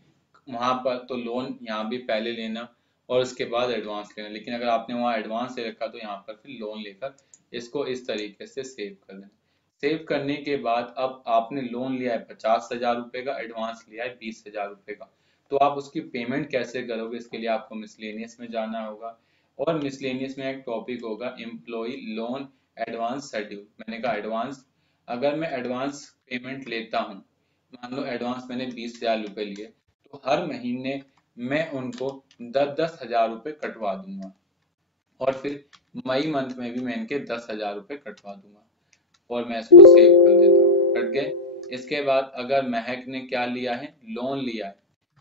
वहां पर तो लोन यहाँ भी पहले लेना और उसके बाद एडवांस लेना, लेकिन अगर आपने वहाँ एडवांस ले रखा तो यहाँ पर फिर लोन लेकर इसको इस तरीके से सेव कर देना। सेव करने के बाद अब आपने लोन लिया है 50,000 रुपए का, एडवांस लिया है 20,000 रुपए का, तो आप उसकी पेमेंट कैसे करोगे? इसके लिए आपको मिसलेनियस में जाना होगा और मिसलेनियस में एक टॉपिक होगा एम्प्लॉय लोन एडवांस शेड्यूल। मैंने कहा एडवांस, अगर मैं एडवांस पेमेंट लेता हूँ, मान लो एडवांस मैंने 20,000 रुपए लिए, तो हर महीने मैं उनको 10-10 हजार रुपए कटवा दूंगा और फिर मई मंथ में भी मैं इनके 10,000 रुपए कटवा दूंगा और मैं इसको सेव कर देता हूँ। कट गए। इसके बाद अगर महक ने क्या लिया है, लोन लिया है,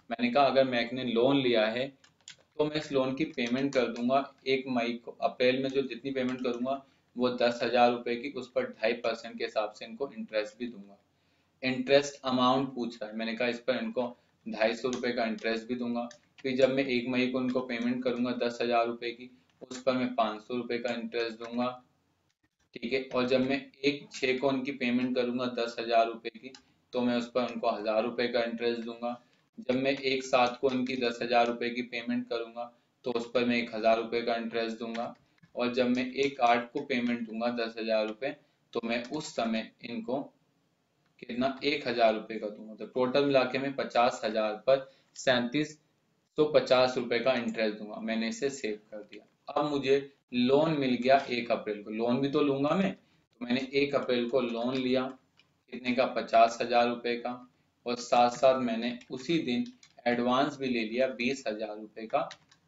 मैंने कहा अगर महक ने लोन लिया है तो मैं इस लोन की पेमेंट कर दूंगा 1 मई को, अप्रैल में जो जितनी पेमेंट करूंगा वो 10,000 रुपए की, उस पर 2.5% के हिसाब से इनको इंटरेस्ट भी दूंगा। इंटरेस्ट अमाउंट पूछ रहा है, मैंने कहा इस पर इनको 250 रुपए का इंटरेस्ट भी दूंगा। फिर जब मैं 1 मई को उनको पेमेंट करूंगा 10,000 रुपए की, उस पर मैं 500 रुपए का इंटरेस्ट दूंगा। ठीक है, और जब मैं 1/6 को उनकी पेमेंट करूंगा 10,000 रुपए की, तो मैं उस पर उनको 1,000 रुपए का इंटरेस्ट दूंगा। जब मैं 1/7 को उनकी 10,000 रुपए की पेमेंट करूंगा, तो उस पर मैं 1,000 रुपए का इंटरेस्ट दूंगा। और जब मैं 1/8 को पेमेंट दूंगा 10,000 रुपए, तो मैं उस समय इनको कितना 1,000 रुपए का दूंगा। तो टोटल मिला के मैं 50,000 पर 3750 रुपए का इंटरेस्ट दूंगा। मैंने इसे सेव कर दिया। अब मुझे लोन मिल गया 1 अप्रैल को, लोन भी तो लूंगा मैं, तो मैंने 1 अप्रैल को लोन लिया, कितने का 50,000 रुपए का, और साथ साथ मैंने उसी दिन एडवांस भी ले लिया 20,000 रुपए का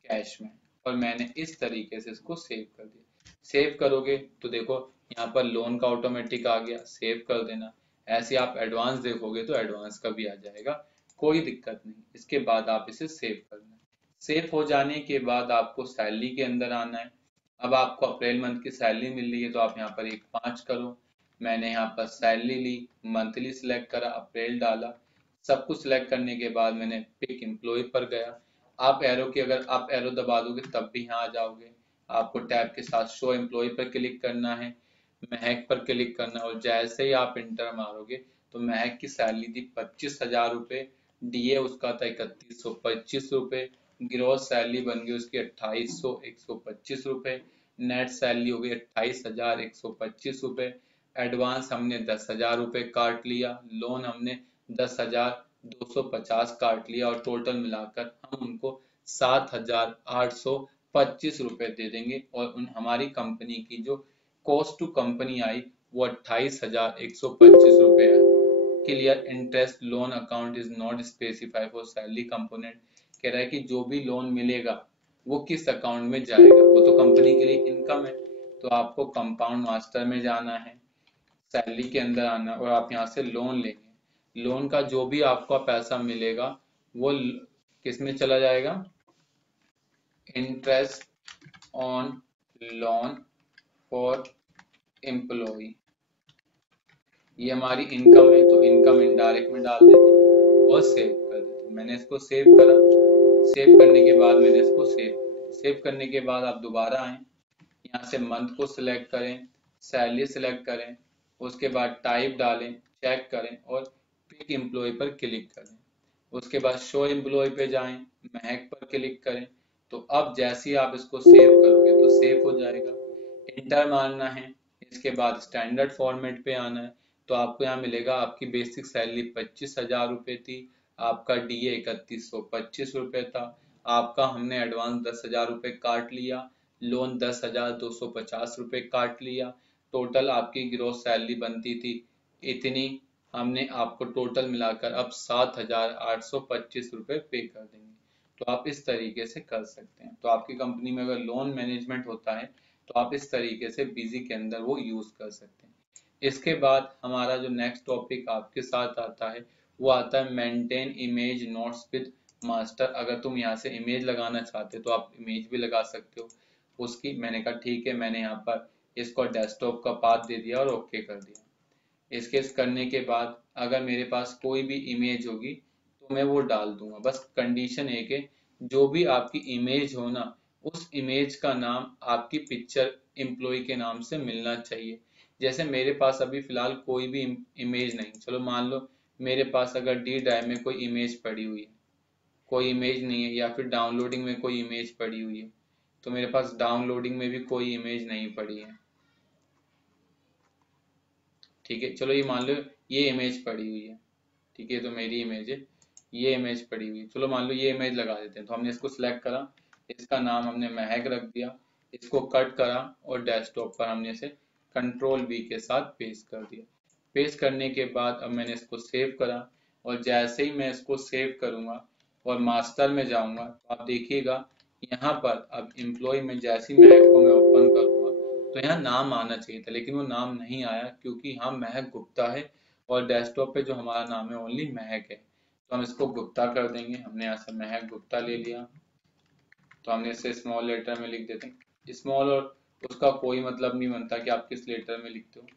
कैश में, और मैंने इस तरीके से इसको सेव कर दिया। सेव करोगे तो देखो यहाँ पर लोन का ऑटोमेटिक आ गया, सेव कर देना। ऐसे आप एडवांस देखोगे तो एडवांस का भी आ जाएगा, कोई दिक्कत नहीं। इसके बाद आप इसे सेव करना है। सेव हो जाने के बाद आपको सैलरी के अंदर आना है। अब आपको अप्रैल मंथ की सैलरी मिल रही है, तो आप यहाँ पर 1/5 करो। मैंने यहाँ पर सैलरी ली, मंथली सिलेक्ट करा, अप्रैल डाला। सब कुछ सिलेक्ट करने के बाद मैंने पिक एम्प्लॉय पर गया। आप एरो की अगर आप एरो दबा दोगे तब भी यहाँ आ जाओगे। आपको टैब के साथ शो एम्प्लॉय पर क्लिक करना है, महक पर क्लिक करना है, और जैसे ही आप इंटर मारोगे तो महक की सैलरी थी 25,000 रुपए, डीए उसका था 3125 रुपए, ग्रॉस सैलरी बन गई उसकी 28,125 रुपए, नेट सैलरी हो गई 28,125 रुपए। एडवांस हमने 10,000 रुपए काट लिया, लोन हमने 10,250 काट लिया, और टोटल मिलाकर हम उनको 7,825 रुपए दे देंगे। और हमारी कंपनी की जो कॉस्ट टू कंपनी आई वो 28,125 रुपए है। Clear. Interest loan account is not specify for salary component. कह रहा है कि जो भी लोन मिलेगा वो किस अकाउंट में जाएगा, वो तो कंपनी के लिए इनकम है। तो आपको कंपाउंड मास्टर में जाना है, सैलरी के अंदर आना है, और आप यहाँ से लोन लेंगे। लोन का जो भी आपको पैसा मिलेगा वो किस में चला जाएगा, interest on loan for employ. ये हमारी इनकम है, तो इनकम इनडायरेक्ट में डाल देते और सेव कर देते। मैंने इसको सेव करा। सेव करने के बाद मैंने इसको सेव करने के बाद आप दोबारा आए, यहाँ से मंथ को सिलेक्ट करें, सैलरी सिलेक्ट करें, उसके बाद टाइप डालें, चेक करें, और पिक एम्प्लॉय पर क्लिक करें। उसके बाद शो एम्प्लॉय पे जाएं, महक पर क्लिक करें। तो अब जैसे ही आप इसको सेव करोगे तो सेव हो जाएगा। इंटर मारना है, इसके बाद स्टैंडर्ड फॉर्मेट पे आना है। तो आपको यहाँ मिलेगा आपकी बेसिक सैलरी 25,000 रुपए थी, आपका डीए 3125 रुपए था, आपका हमने एडवांस 10,000 रुपए काट लिया, लोन 10,250 रुपए काट लिया, टोटल आपकी ग्रॉस सैलरी बनती थी इतनी। हमने आपको टोटल मिलाकर अब 7,825 रुपए पे कर देंगे। तो आप इस तरीके से कर सकते हैं। तो आपकी कंपनी में अगर लोन मैनेजमेंट होता है तो आप इस तरीके से बिजी के अंदर वो यूज कर सकते हैं। इसके बाद हमारा जो नेक्स्ट टॉपिक आपके साथ आता है वो आता है maintain image notes with master. अगर तुम यहाँ से इमेज लगाना चाहते हो तो आप इमेज भी लगा सकते हो उसकी। मैंने कहा ठीक है, मैंने यहाँ पर इसको डेस्कटॉप का पाथ दे दिया और ओके कर दिया। इसके करने के बाद अगर मेरे पास कोई भी इमेज होगी तो मैं वो डाल दूंगा। बस कंडीशन एक है, जो भी आपकी इमेज हो ना, उस इमेज का नाम आपकी पिक्चर एम्प्लॉय के नाम से मिलना चाहिए। जैसे मेरे पास अभी फिलहाल कोई भी इमेज नहीं, चलो मान लो मेरे पास अगर डी ड्राइव में कोई इमेज पड़ी हुई है, कोई इमेज नहीं है, या फिर डाउनलोडिंग में कोई इमेज पड़ी हुई है, तो मेरे पास डाउनलोडिंग में भी कोई इमेज नहीं पड़ी है। ठीक है, चलो ये मान लो ये इमेज पड़ी हुई है, ठीक है, तो मेरी इमेज है, ये इमेज पड़ी हुई है। चलो मान लो ये इमेज लगा देते हैं। तो हमने इसको सिलेक्ट करा, इसका नाम हमने महक रख दिया, इसको कट करा और डेस्कटॉप पर हमने इसे कंट्रोल बी के साथ पेस्ट कर दिया। पेस्ट करने के बाद अब मैंने इसको सेव करा, और जैसे ही मैं इसको सेव करूंगा और मास्टर में जाऊंगा तो आप देखिएगा यहाँ पर अब एम्प्लॉय में जैसी महक को मैं ओपन करूंगा तो यहाँ नाम आना चाहिए था, लेकिन वो नाम नहीं आया क्योंकि यहाँ महक गुप्ता है और डेस्कटॉप पे जो हमारा नाम है ओनली महक है। तो हम इसको गुप्ता कर देंगे। हमने यहाँ से महक गुप्ता ले लिया, तो हमने इसे स्मॉल लेटर में लिख देते हैं। स्मॉल और उसका कोई मतलब नहीं बनता कि आप किस लेटर में लिखते हो,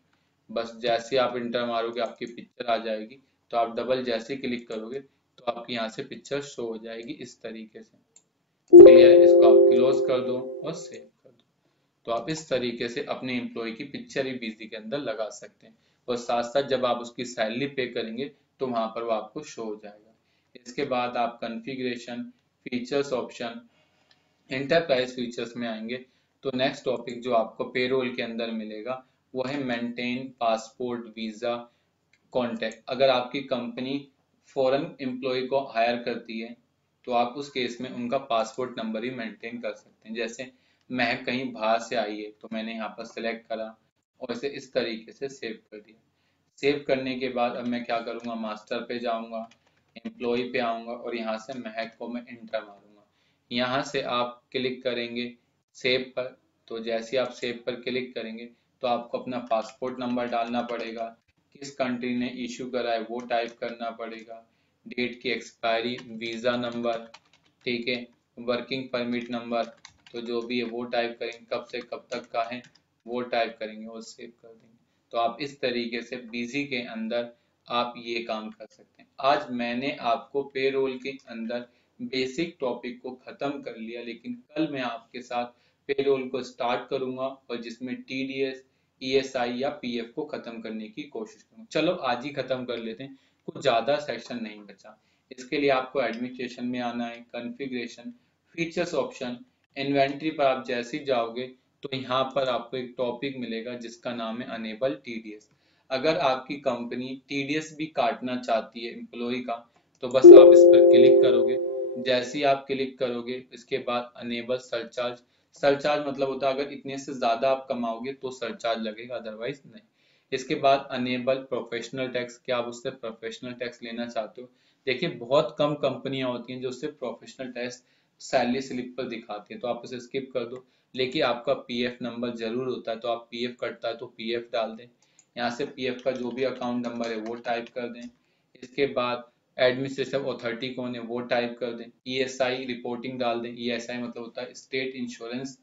बस जैसे आप इंटर मारोगे आपकी पिक्चर आ जाएगी। तो आप डबल जैसे क्लिक करोगे तो आपकी यहाँ से पिक्चर शो हो जाएगी इस तरीके से। क्लियर है, इसको आप क्लोज कर दो और सेव कर दो। तो आप इस तरीके से अपने एम्प्लॉय की पिक्चर ही बीजी के अंदर लगा सकते हैं और साथ साथ जब आप उसकी सैलरी पे करेंगे तो वहां पर वो आपको शो हो जाएगा। इसके बाद आप configuration, features option, enterprise features में आएंगे। तो नेक्स्ट टॉपिक जो आपको पेरोल के अंदर मिलेगा वो है मेंटेन पासपोर्ट वीजा कॉन्टैक्ट। अगर आपकी कंपनी फॉरेन एम्प्लॉय को हायर करती है तो आप उस केस में उनका पासपोर्ट नंबर ही मेंटेन कर सकते हैं। जैसे महक कहीं बाहर से आई है तो मैंने यहाँ पर सिलेक्ट करा और इसे इस तरीके से सेव कर दिया। सेव करने के बाद अब मैं क्या करूँगा, मास्टर पे जाऊँगा, एम्प्लॉय पे आऊँगा और यहाँ से महक को मैं इंटर मारूंगा। यहाँ से आप क्लिक करेंगे सेव पर। तो जैसे आप सेव पर क्लिक करेंगे तो आपको अपना पासपोर्ट नंबर डालना पड़ेगा, किस कंट्री ने इशू करा है वो टाइप करना पड़ेगा, डेट की एक्सपायरी, वीज़ा नंबर, ठीक है, वर्किंग परमिट नंबर, तो जो भी है वो टाइप करेंगे, कब से कब तक का है वो टाइप करेंगे और सेव कर देंगे। तो आप इस तरीके से बिजी के अंदर आप ये काम कर सकते हैं। आज मैंने आपको पेरोल के अंदर बेसिक टॉपिक को खत्म कर लिया, लेकिन कल मैं आपके साथ पेरोल को स्टार्ट करूंगा और जिसमें टीडीएस, ईएसआई या पीएफ को खत्म करने की कोशिश करूंगा। चलो आज ही खत्म कर लेते हैं, कुछ ज्यादा सेक्शन नहीं बचा। इसके लिए आपको एडमिनिस्ट्रेशन में आना है, कॉन्फ़िगरेशन, फीचर्स ऑप्शन, इन्वेंट्री पर आप जैसे ही जाओगे तो यहाँ पर आपको एक टॉपिक मिलेगा जिसका नाम है अनेबल टीडीएस। अगर आपकी कंपनी टीडीएस भी काटना चाहती है एम्प्लॉय का तो बस आप इस पर क्लिक करोगे। जैसे ही आप क्लिक करोगे इसके बाद अनेबल सरचार्ज, सरचार्ज मतलब होता है अगर इतने से ज्यादा आप कमाओगे तो सरचार्ज लगेगा, अदरवाइज नहीं। इसके बाद अनेबल प्रोफेशनल टैक्स, क्या आप उससे प्रोफेशनल टैक्स लेना चाहते हो? देखिए बहुत कम कंपनियां होती हैं जो उससे प्रोफेशनल टैक्स सैलरी स्लिप पर दिखाती है, तो आप उसे स्किप कर दो। लेकिन आपका पीएफ नंबर जरूर होता है तो आप पीएफ कटता है तो पीएफ डाल दें। यहाँ से पीएफ का जो भी अकाउंट नंबर है वो टाइप कर दें। इसके बाद एडमिनिस्ट्रेटिव अथॉरिटी कौन है वो टाइप कर दें। ईएसआई रिपोर्टिंग डाल दें, ईएसआई मतलब होता है स्टेट इंश्योरेंस,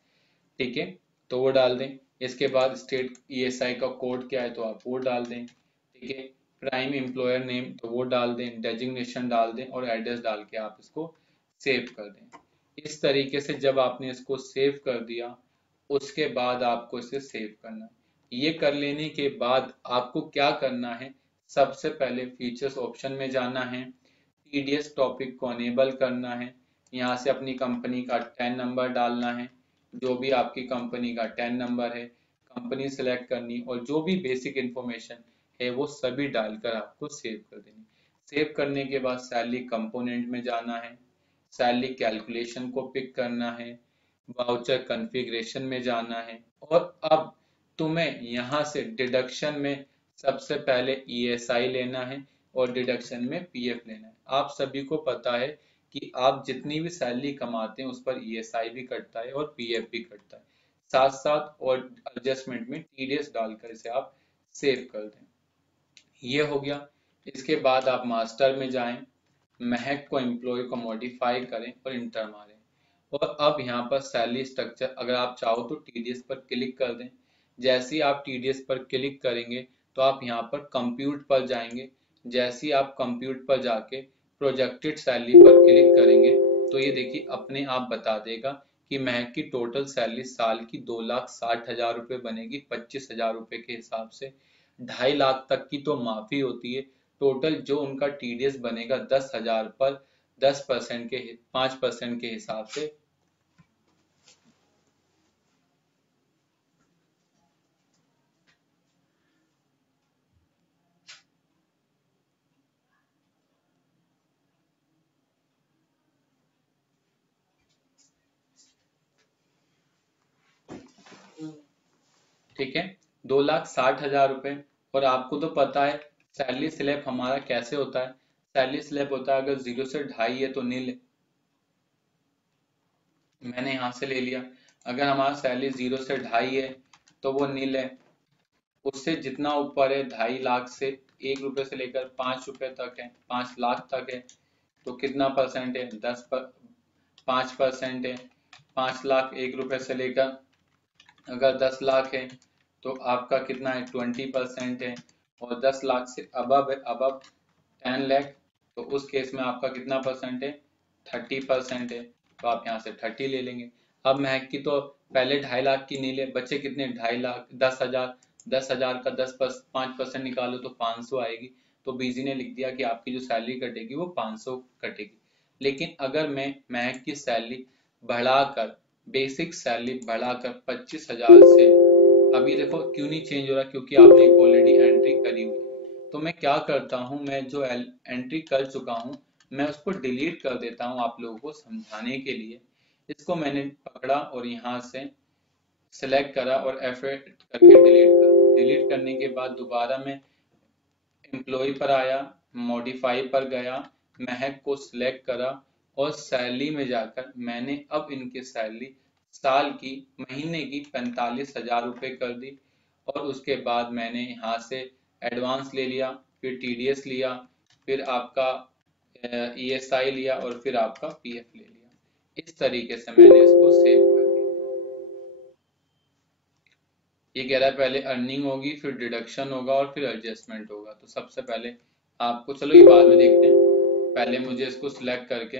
ठीक है, तो वो डाल दें। इसके बाद स्टेट ईएसआई का कोड क्या है तो आप वो डाल दें, ठीक है। प्राइम एम्प्लॉयर नेम तो वो डाल दें, डेजिग्नेशन डाल दें और एड्रेस डाल के आप इसको सेव कर दें। इस तरीके से जब आपने इसको सेव कर दिया उसके बाद आपको इसे सेव करना है। ये कर लेने के बाद आपको क्या करना है, सबसे पहले फीचर्स ऑप्शन में जाना है, टीडीएस टॉपिक को अनेबल करना है, यहाँ से अपनी कंपनी का टैन नंबर डालना है, जो भी आपकी कंपनी का टैन नंबर है, कंपनी सेलेक्ट करनी और जो भी बेसिक इंफॉर्मेशन है वो सभी डालकर आपको सेव कर देनी। सेव करने के बाद सैलरी कंपोनेंट में जाना है, सैलरी कैलकुलेशन को पिक करना है, वाउचर कॉन्फ़िगरेशन में जाना है और अब तुम्हें यहाँ से डिडक्शन में सबसे पहले ईएसआई लेना है और डिडक्शन में पीएफ लेना है। आप सभी को पता है कि आप जितनी भी सैलरी कमाते हैं उस पर ईएसआई भी कटता है और पीएफ भी कटता है, साथ साथ और एडजस्टमेंट में टीडीएस डालकर इसे आप सेव कर दें। ये हो गया। इसके बाद आप मास्टर में जाएं, महक को एम्प्लॉय को मॉडिफाई करें और इंटर मारें और अब यहाँ पर सैलरी स्ट्रक्चर अगर आप चाहो तो टीडीएस पर क्लिक कर दें। जैसे ही आप टीडीएस पर क्लिक करेंगे तो आप यहाँ पर कंप्यूट पर जाएंगे। जैसे ही आप कंप्यूट पर जाके प्रोजेक्टेड सैलरी पर क्लिक करेंगे तो ये देखिए अपने आप बता देगा कि महक की टोटल सैलरी साल की 2,60,000 रुपये बनेगी 25,000 रुपये के हिसाब से। 2.5 लाख तक की तो माफी होती है। टोटल जो उनका टीडीएस बनेगा 10,000 पर 10% के 5% के हिसाब से। ठीक है, 2,60,000 रुपए। और आपको तो पता है सैलरी स्लैब हमारा कैसे होता है। सैलरी स्लैब होता है अगर 0 से 2.5 है तो नील, मैंने यहाँ से ले लिया। अगर हमारा सैलरी 0 से 2.5 है तो वो नील है। उससे जितना ऊपर है 2.5 लाख से 1 रुपए से लेकर 5 रुपए तक है, 5 लाख तक है तो कितना परसेंट है, 5% है। 5 लाख 1 रुपए से लेकर अगर 10 लाख है तो आपका कितना है, 20% है। और 10 लाख से अबव है, अबव 10 लाख, तो उस केस में आपका कितना परसेंट है, 30% है। तो आप यहाँ से 30 ले लेंगे। अब महक की तो पहले 2.5 लाख की नहीं ले, बच्चे कितने 2.5 लाख, 10,000, 10,000 का 5% निकालो तो 500 आएगी। तो बीजी ने लिख दिया कि आपकी जो सैलरी कटेगी वो 500 कटेगी। लेकिन अगर मैं महक की सैलरी बढ़ाकर, बेसिक सैलरी बढ़ाकर 25,000 से, अभी देखो क्यों नहीं चेंज हो रहा, क्योंकि आपने ऑलरेडी एंट्री करी हुई है। तो मैं क्या करता हूँ, मैं जो एंट्री कर चुका हूँ मैं उसको डिलीट कर देता हूँ आप लोगों को समझाने के लिए। इसको मैंने पकड़ा और यहाँ से सिलेक्ट करा और F8 करके डिलीट कर, डिलीट करने के बाद दोबारा मैं एम्प्लॉय पर आया, मॉडिफाई पर गया, महक को सिलेक्ट करा और सैलरी में जाकर मैंने अब इनकी सैलरी साल की, महीने की 45,000 रुपये कर दी। और उसके बाद मैंने यहाँ से एडवांस ले लिया, फिर TDS लिया, फिर आपका ESI लिया और फिर आपका PF ले लिया। इस तरीके से मैंने इसको सेव कर दिया। ये कह रहा है पहले अर्निंग होगी, फिर डिडक्शन होगा और फिर एडजस्टमेंट होगा। तो सबसे पहले आपको, चलो ये बाद में देखते हैं, पहले मुझे इसको सिलेक्ट करके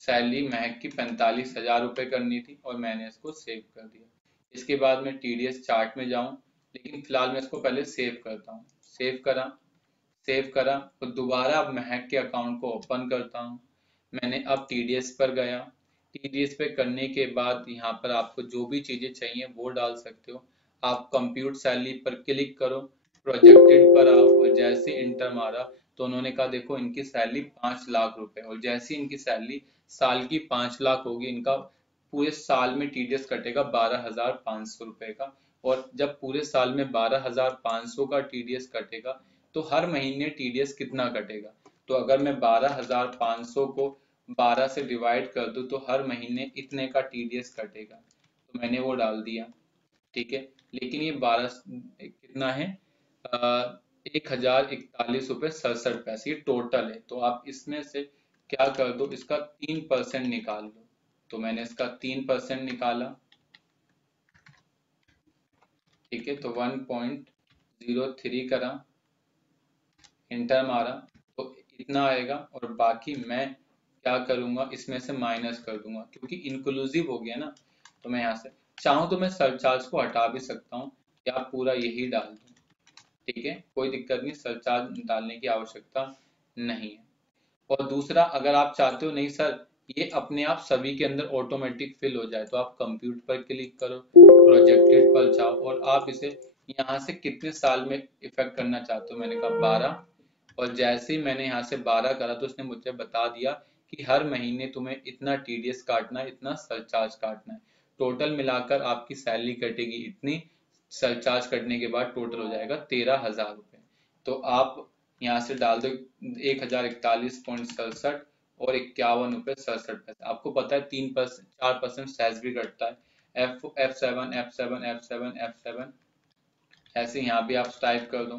सैलरी महक की 45,000 रुपये करनी थी और मैंने इसको सेव कर दिया। इसके बाद मैं TDS चार्ट में जाऊं, लेकिन फिलहाल मैं इसको पहले सेव करता हूं। सेव करा और दोबारा अब महक के अकाउंट को ओपन करता हूं। मैंने अब TDS पर गया, TDS पे करने के बाद यहाँ पर आपको जो भी चीजें चाहिए वो डाल सकते हो। आप कंप्यूट सैलरी पर क्लिक करो, प्रोजेक्टेड पर आओ और जैसे इंटर मारा तो उन्होंने कहा देखो इनकी सैलरी 5 लाख रुपए, और जैसे इनकी सैलरी साल की 5 लाख होगी, इनका पूरे साल में TDS कटेगा 12,500 रुपए का। और जब पूरे साल में 12,500 का TDS कटेगा तो हर महीने TDS कितना कटेगा, तो अगर मैं 12,500 को 12 से डिवाइड कर दूं तो हर महीने इतने का TDS कटेगा। तो मैंने वो डाल दिया, ठीक है। लेकिन ये 12 कितना है, 1,041.67 रुपये, ये टोटल है। तो आप इसमें से क्या कर दो, इसका 3% निकाल लो। तो मैंने इसका 3% निकाला, ठीक है। तो 1.03 करा, इंटर मारा तो इतना आएगा। और बाकी मैं क्या करूंगा, इसमें से माइनस कर दूंगा क्योंकि इंक्लूसिव हो गया ना। तो मैं यहाँ से चाहूँ तो मैं सरचार्ज को हटा भी सकता हूँ या पूरा यही डाल दूँ, ठीक है, कोई दिक्कत नहीं, सरचार्ज डालने की आवश्यकता नहीं है। और दूसरा, अगर आप चाहते हो नहीं सर ये अपने आप सभी के अंदर ऑटोमेटिक फिल हो जाए, तो आप कंप्यूटर पर क्लिक करो, प्रोजेक्टेड पर जाओ और आप इसे यहाँ से कितने साल में इफेक्ट करना चाहते हो, मैंने कहा 12। और जैसे ही मैंने यहाँ से 12 करा तो उसने मुझे बता दिया कि हर महीने तुम्हें इतना TDS काटना है, इतना सरचार्ज काटना है, टोटल मिलाकर आपकी सैलरी कटेगी इतनी, सरचार्ज कटने के बाद टोटल हो जाएगा 13,000 रुपये। तो आप यहाँ से डाल दो 1,041.67 और 51 रुपये 67 पैसे। आपको पता है 4% सेस भी कटता है, F7 F7 F7 F7 ऐसे यहाँ भी आप टाइप कर दो।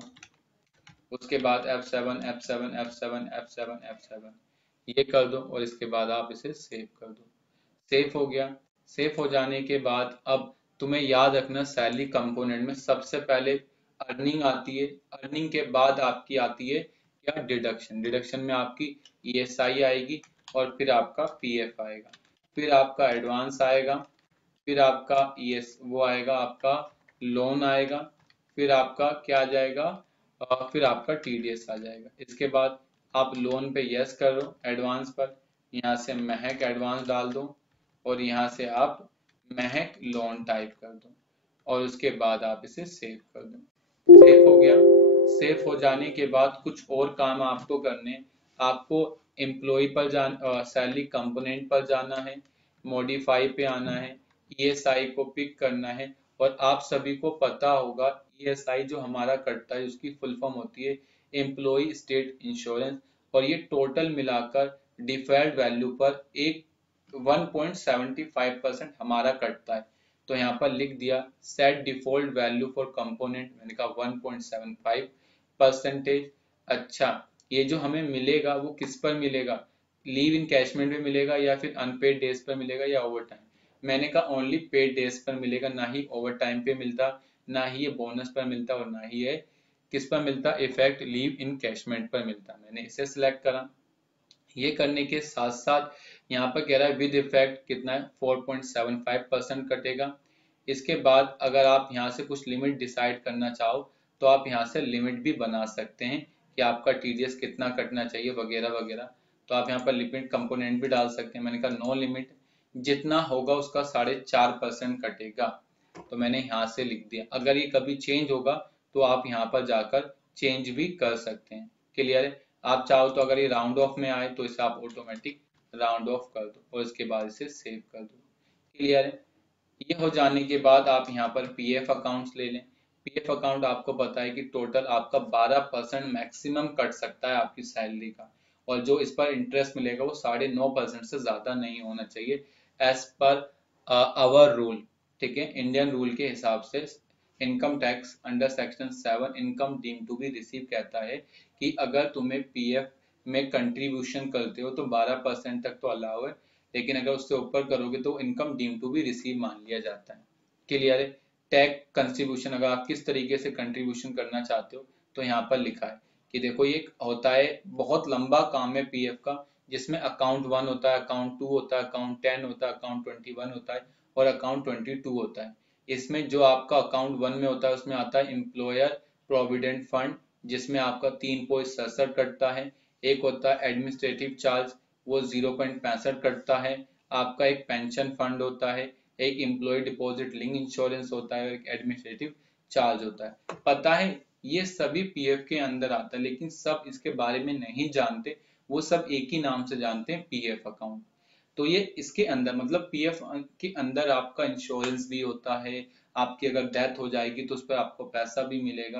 उसके बाद F7 F7 F7 F7 F7 ये कर दो और इसके बाद आप इसे सेव कर दो। सेव हो गया। सेव हो जाने के बाद अब तुम्हें याद रखना सैलरी कंपोनेंट में सबसे पहले अर्निंग आती है, अर्निंग के बाद आपकी आती है क्या, डिडक्शन। डिडक्शन में आपकी ESI आएगी और फिर आपका PF आएगा, फिर आपका एडवांस आएगा, फिर आपका वो आएगा, आपका लोन आएगा, फिर आपका क्या आ जाएगा, फिर आपका TDS आ जाएगा। इसके बाद आप लोन पे यस करो एडवांस पर, यहाँ से महक एडवांस डाल दो और यहाँ से आप महक लोन टाइप कर दो और उसके बाद आप इसे सेव कर दो। सेव हो गया। सेव हो जाने के बाद कुछ और काम आपको करने, आपको एम्प्लॉय पर सैलरी कंपोनेंट पर जाना है, मॉडिफाई पे आना है, ESI को पिक करना है। और आप सभी को पता होगा ESI जो हमारा कटता है उसकी फुल फॉर्म होती है एम्प्लॉय स्टेट इंश्योरेंस, और ये टोटल मिलाकर डिफर्ड वैल्यू पर एक 1.75% हमारा कटता है। तो यहाँ पर लिख दिया set default value for component, मैंने कहा 1.75%। अच्छा, ये जो हमें मिलेगा वो किस पर मिलेगा, लीव इनकैशमेंट में मिलेगा या फिर अनपेड डेज पर मिलेगा या ओवर टाइम। मैंने कहा ओनली पेड डेज पर मिलेगा, ना ही ओवर टाइम पे मिलता, ना ही ये बोनस पर मिलता और ना ही ये किस पर मिलता, इफेक्ट लीव इनकैशमेंट पर मिलता। मैंने इसे सिलेक्ट करा। ये करने के साथ साथ यहाँ पर कह रहा है विद इफेक्ट कितना है 4.75% कटेगा। इसके बाद अगर आप यहाँ से कुछ लिमिट डिसाइड करना चाहो तो आप यहाँ से लिमिट भी बना सकते हैं कि आपका टीडीएस कितना कटना चाहिए वगैरह वगैरह। तो आप यहाँ पर लिमिट कंपोनेंट भी डाल सकते हैं। मैंने कहा नो लिमिट, जितना होगा उसका 4.5% कटेगा। तो मैंने यहाँ से लिख दिया। अगर ये कभी चेंज होगा तो आप यहाँ पर जाकर चेंज भी कर सकते हैं। क्लियर है? आप चाहो तो अगर ये राउंड ऑफ में आए तो इसे आप ऑटोमेटिक राउंड ऑफ कर दो और इसके बाद इसे सेव कर दो। क्लियर है? ये हो जाने के बाद आप यहाँ पर पीएफ अकाउंट्स ले लें। पीएफ अकाउंट आपको पता है कि टोटल आपका 12% मैक्सिमम कट सकता है आपकी सैलरी का, और जो इस पर इंटरेस्ट मिलेगा वो 9.5% से ज्यादा नहीं होना चाहिए एज पर आवर रूल। ठीक है, इंडियन रूल के हिसाब से income tax under section 7 income deem to be receive कहता है कि अगर तुम्हें पीएफ में कंट्रीब्यूशन करते हो तो 12% तक तो अलाउ है, लेकिन अगर उससे ऊपर करोगे तो income deem to be receive मान लिया जाता है। क्लियर है? टैक्स कंट्रीब्यूशन अगर आप किस तरीके से कंट्रीब्यूशन करना चाहते हो तो यहाँ पर लिखा है कि देखो ये होता है, बहुत लंबा काम है पीएफ का, जिसमें अकाउंट 1 होता है, अकाउंट 2 होता है, अकाउंट 10 होता है, अकाउंट 21 होता है और अकाउंट 22 होता है। इसमें जो आपका अकाउंट 1 में होता है उसमें आता है एम्प्लॉयर प्रोविडेंट फंड, जिसमें आपका 3.67 कटता है। एक होता है एडमिनिस्ट्रेटिव चार्ज, वो 0.65 कटता है। आपका एक पेंशन फंड होता है, एक एम्प्लॉय डिपॉजिट लिंक इंश्योरेंस होता है और एक एडमिनिस्ट्रेटिव चार्ज होता है। पता है ये सभी पीएफ के अंदर आता है, लेकिन सब इसके बारे में नहीं जानते, वो सब एक ही नाम से जानते हैं, पीएफ अकाउंट। तो ये इसके अंदर मतलब पीएफ के अंदर आपका इंश्योरेंस भी होता है, आपकी अगर डेथ हो जाएगी तो उस पर आपको पैसा भी मिलेगा।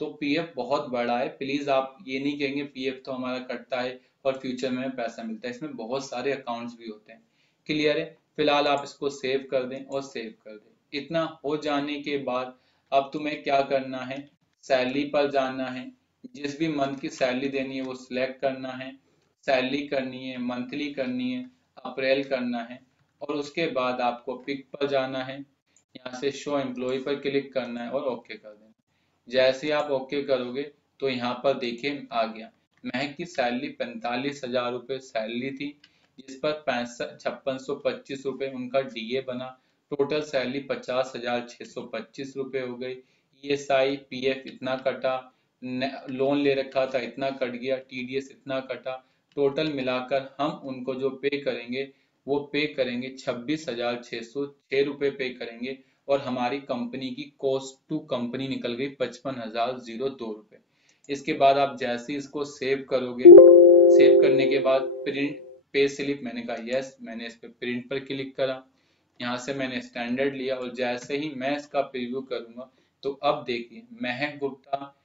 तो पीएफ बहुत बड़ा है, प्लीज आप ये नहीं कहेंगे पीएफ तो हमारा कटता है और फ्यूचर में पैसा मिलता है, इसमें बहुत सारे अकाउंट्स भी होते हैं। क्लियर है? फिलहाल आप इसको सेव कर दें और सेव कर दें। इतना हो जाने के बाद अब तुम्हें क्या करना है, सैलरी पर जाना है, जिस भी मंथ की सैलरी देनी है वो सिलेक्ट करना है। सैलरी करनी है, मंथली करनी है, अप्रैल करना है, और उसके बाद आपको पिक पर जाना है, यहाँ से शो एम्प्लॉय पर क्लिक करना है और ओके कर देना। जैसे ही आप ओके करोगे तो यहाँ पर देखिए आ गया, महक की सैलरी 45,000 रुपये सैलरी थी, जिस पर 56,625 रुपये उनका डीए बना। टोटल सैलरी 50,625 रुपये हो गई। ईएसआई पीएफ इतना कटा, लोन ले रखा था इतना कट गया, टीडीएस इतना कटा। टोटल मिलाकर हम उनको जो पे करेंगे वो पे करेंगे 26,606 रुपये पे करेंगे, और हमारी कंपनी की कॉस्ट टू कंपनी निकल गई 55,002 रुपये। इसके बाद आप जैसे ही इसको सेव करोगे, सेव करने के बाद प्रिंट पे स्लिप, मैंने कहा यस, मैंने इस पे प्रिंट पर क्लिक करा। यहाँ से मैंने स्टैंडर्ड लिया और जैसे ही मैं इसका प्रीव्यू करूंगा तो अब देखिए महक Gupta,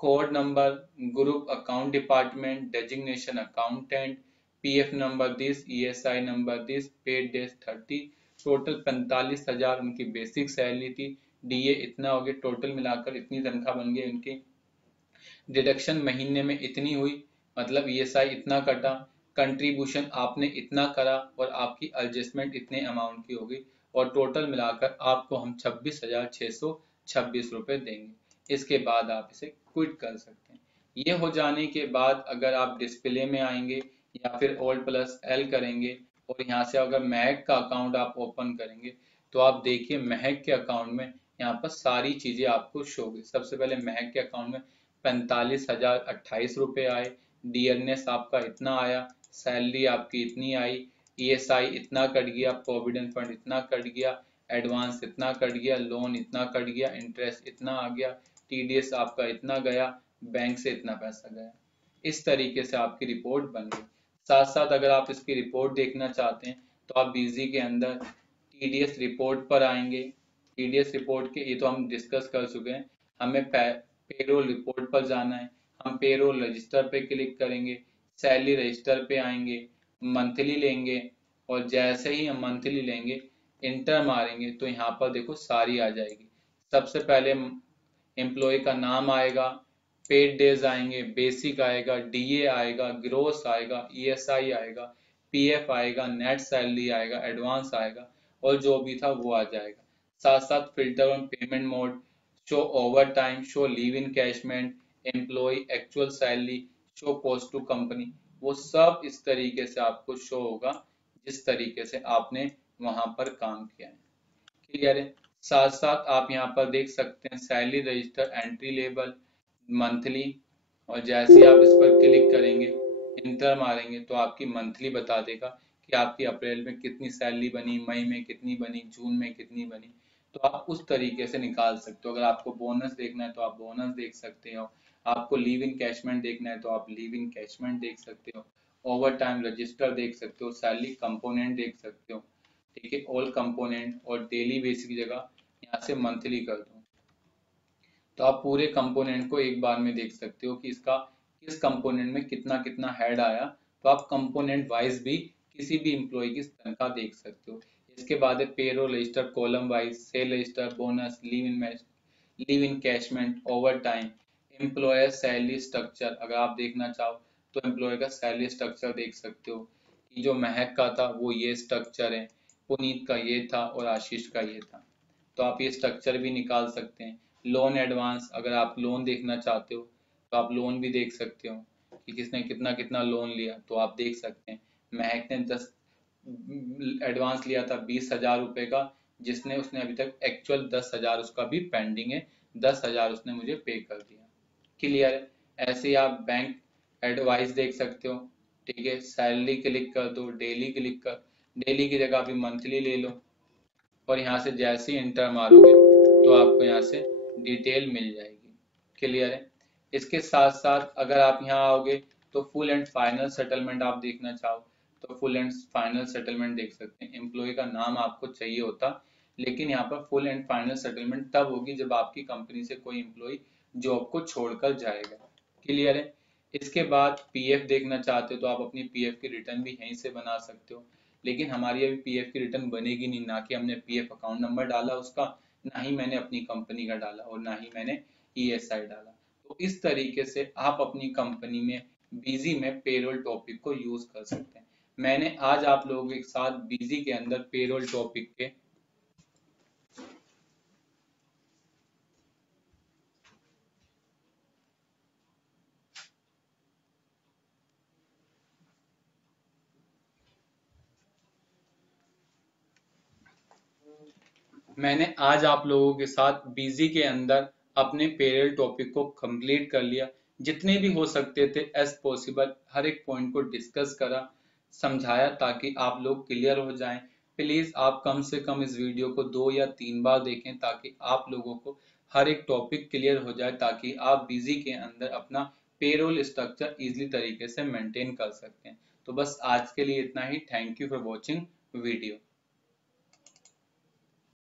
code number, group account department, designation accountant, PF number this, ESI number this, paid days 30, total 45,000 उनकी बेसिक सैलरी थी, डीए इतना हो गया, टोटल मिलाकर इतनी तनख्वाह बन गई उनकी। डिडक्शन महीने में इतनी हुई, मतलब ईएसआई इतना कटा, कंट्रीब्यूशन आपने इतना करा और आपकी एडजस्टमेंट इतने अमाउंट की होगी, और टोटल मिलाकर आपको हम 26,626 रुपए देंगे। इसके बाद आप इसे क्विट कर सकते हैं। ये हो जाने के बाद अगर आप डिस्प्ले में आएंगे या फिर Alt+L करेंगे और यहाँ से अगर महक का अकाउंट आप ओपन करेंगे तो आप देखिए महक के अकाउंट में यहाँ पर सारी चीजें आपको शो होगी। सबसे पहले महक के अकाउंट में 45,028 रुपये आए, डीएनएस आपका इतना आया, सैलरी आपकी इतनी आई, ईएसआई इतना कट गया, प्रोविडेंट फंड इतना कट गया, एडवांस इतना कट गया, लोन इतना कट गया, इंटरेस्ट इतना आ गया, टीडीएस आपका इतना गया, बैंक से इतना पैसा गया। इस तरीके से आपकी रिपोर्ट बन गई। साथ साथ अगर आप इसकी रिपोर्ट देखना चाहते हैं तो आप बीजी के अंदर टीडीएस रिपोर्ट पर आएंगे। टीडीएस रिपोर्ट के ये तो हम डिस्कस कर चुके हैं, हमें पेरोल रिपोर्ट पर जाना है। हम पेरोल रजिस्टर पे क्लिक करेंगे, सैलरी रजिस्टर पे आएंगे, मंथली लेंगे, और जैसे ही हम मंथली लेंगे इंटर मारेंगे तो यहाँ पर देखो सारी आ जाएगी। सबसे पहले एम्प्लॉय का नाम आएगा, पेड डेज आएंगे, बेसिक आएगा, डीए आएगा, ग्रोस आएगा, ईएसआई आएगा, पीएफ आएगा, नेट सैलरी आएगा, एडवांस आएगा, और जो भी था वो आ जाएगा। साथ साथ filter on payment mode, show overtime, show leave encashment, employ actual salary, show cost to company, वो सब इस तरीके से आपको शो होगा जिस तरीके से आपने वहां पर काम किया है। क्लियर है। साथ साथ आप यहाँ पर देख सकते हैं salary register, entry level, monthly, और जैसे ही आप इस पर क्लिक करेंगे, इंटर मारेंगे, तो आपकी मंथली बता देगा कि आपकी अप्रैल में कितनी सैलरी बनी, मई में कितनी बनी, जून में कितनी बनी। तो आप उस तरीके से निकाल सकते हो। अगर आपको बोनस देखना है तो आप बोनस देख सकते हो, आपको लीव इन कैशमेंट देखना है तो आप लीव इन कैशमेंट देख सकते हो, ओवर टाइम रजिस्टर देख सकते हो, सैलरी कंपोनेंट देख सकते हो। ठीक है, ऑल कंपोनेंट, और डेली बेसिस की जगह यहाँ से मंथली कर दो, तो आप पूरे कंपोनेंट को एक बार में देख सकते हो कि इसका किस कंपोनेंट में कितना कितना हेड आया। तो आप कंपोनेंट वाइज भी किसी भी एम्प्लॉय की तनख्वाह देख सकते हो। इसके बाद है payroll register, column wise, sale register, bonus, leave encashment, overtime, employer salary structure. अगर आप देखना चाहो तो एम्प्लॉय का सैलरी स्ट्रक्चर देख सकते हो कि जो महक का था वो ये स्ट्रक्चर है, पुनीत का ये था और आशीष का ये था। तो आप ये स्ट्रक्चर भी निकाल सकते हैं। लोन एडवांस, अगर आप लोन देखना चाहते हो तो आप लोन भी देख सकते हो कि किसने कितना कितना लोन लिया, तो आप देख सकते हैं। महक ने 10 एडवांस लिया था 20,000 रुपए का, जिसने उसने अभी तक एक्चुअल 10,000 उसका भी पेंडिंग है, 10,000 उसने मुझे पे कर दिया। क्लियर है। ऐसे ही आप बैंक एडवाइस देख सकते हो। ठीक है, सैलरी क्लिक कर दो, डेली क्लिक कर, डेली की जगह अभी मंथली ले लो, और यहाँ से जैसे ही इंटर मारोगे तो आपको यहाँ से डिटेल मिल जाएगी। क्लियर है। इसके साथ साथ अगर आप यहाँ आओगे तो फुल एंड फाइनल सेटलमेंट आप देखना चाहो तो फुल एंड फाइनल सेटलमेंट देख सकते हैं। एम्प्लॉय का नाम आपको चाहिए होता, लेकिन यहाँ पर फुल एंड फाइनल सेटलमेंट तब होगी जब आपकी कंपनी से कोई एम्प्लॉय जॉब को छोड़कर जाएगा। क्लियर है। इसके बाद पीएफ देखना चाहते हो तो आप अपनी पीएफ की रिटर्न भी यहीं से बना सकते हो, लेकिन हमारी अभी पीएफ की रिटर्न बनेगी नहीं, ना कि हमने पीएफ अकाउंट नंबर डाला उसका, ना ही मैंने अपनी कंपनी का डाला, और ना ही मैंने ईएसआई डाला। तो इस तरीके से आप अपनी कंपनी में बीजी में पेरोल टॉपिक को यूज कर सकते हैं। मैंने आज आप लोगों के साथ बीजी के अंदर पेरोल टॉपिक के मैंने आज आप लोगों के साथ बीजी के अंदर अपने पेरोल टॉपिक को कंप्लीट कर लिया। जितने भी हो सकते थे एज पॉसिबल हर एक पॉइंट को डिस्कस करा, समझाया, ताकि आप लोग क्लियर हो जाएं। प्लीज आप कम से कम इस वीडियो को 2 या 3 बार देखें, ताकि आप लोगों को हर एक टॉपिक क्लियर हो जाए, ताकि आप बीजी के अंदर अपना पेरोल स्ट्रक्चर इजीली तरीके से मेंटेन कर सकते हैं। तो बस आज के लिए इतना ही। Thank you for watching video.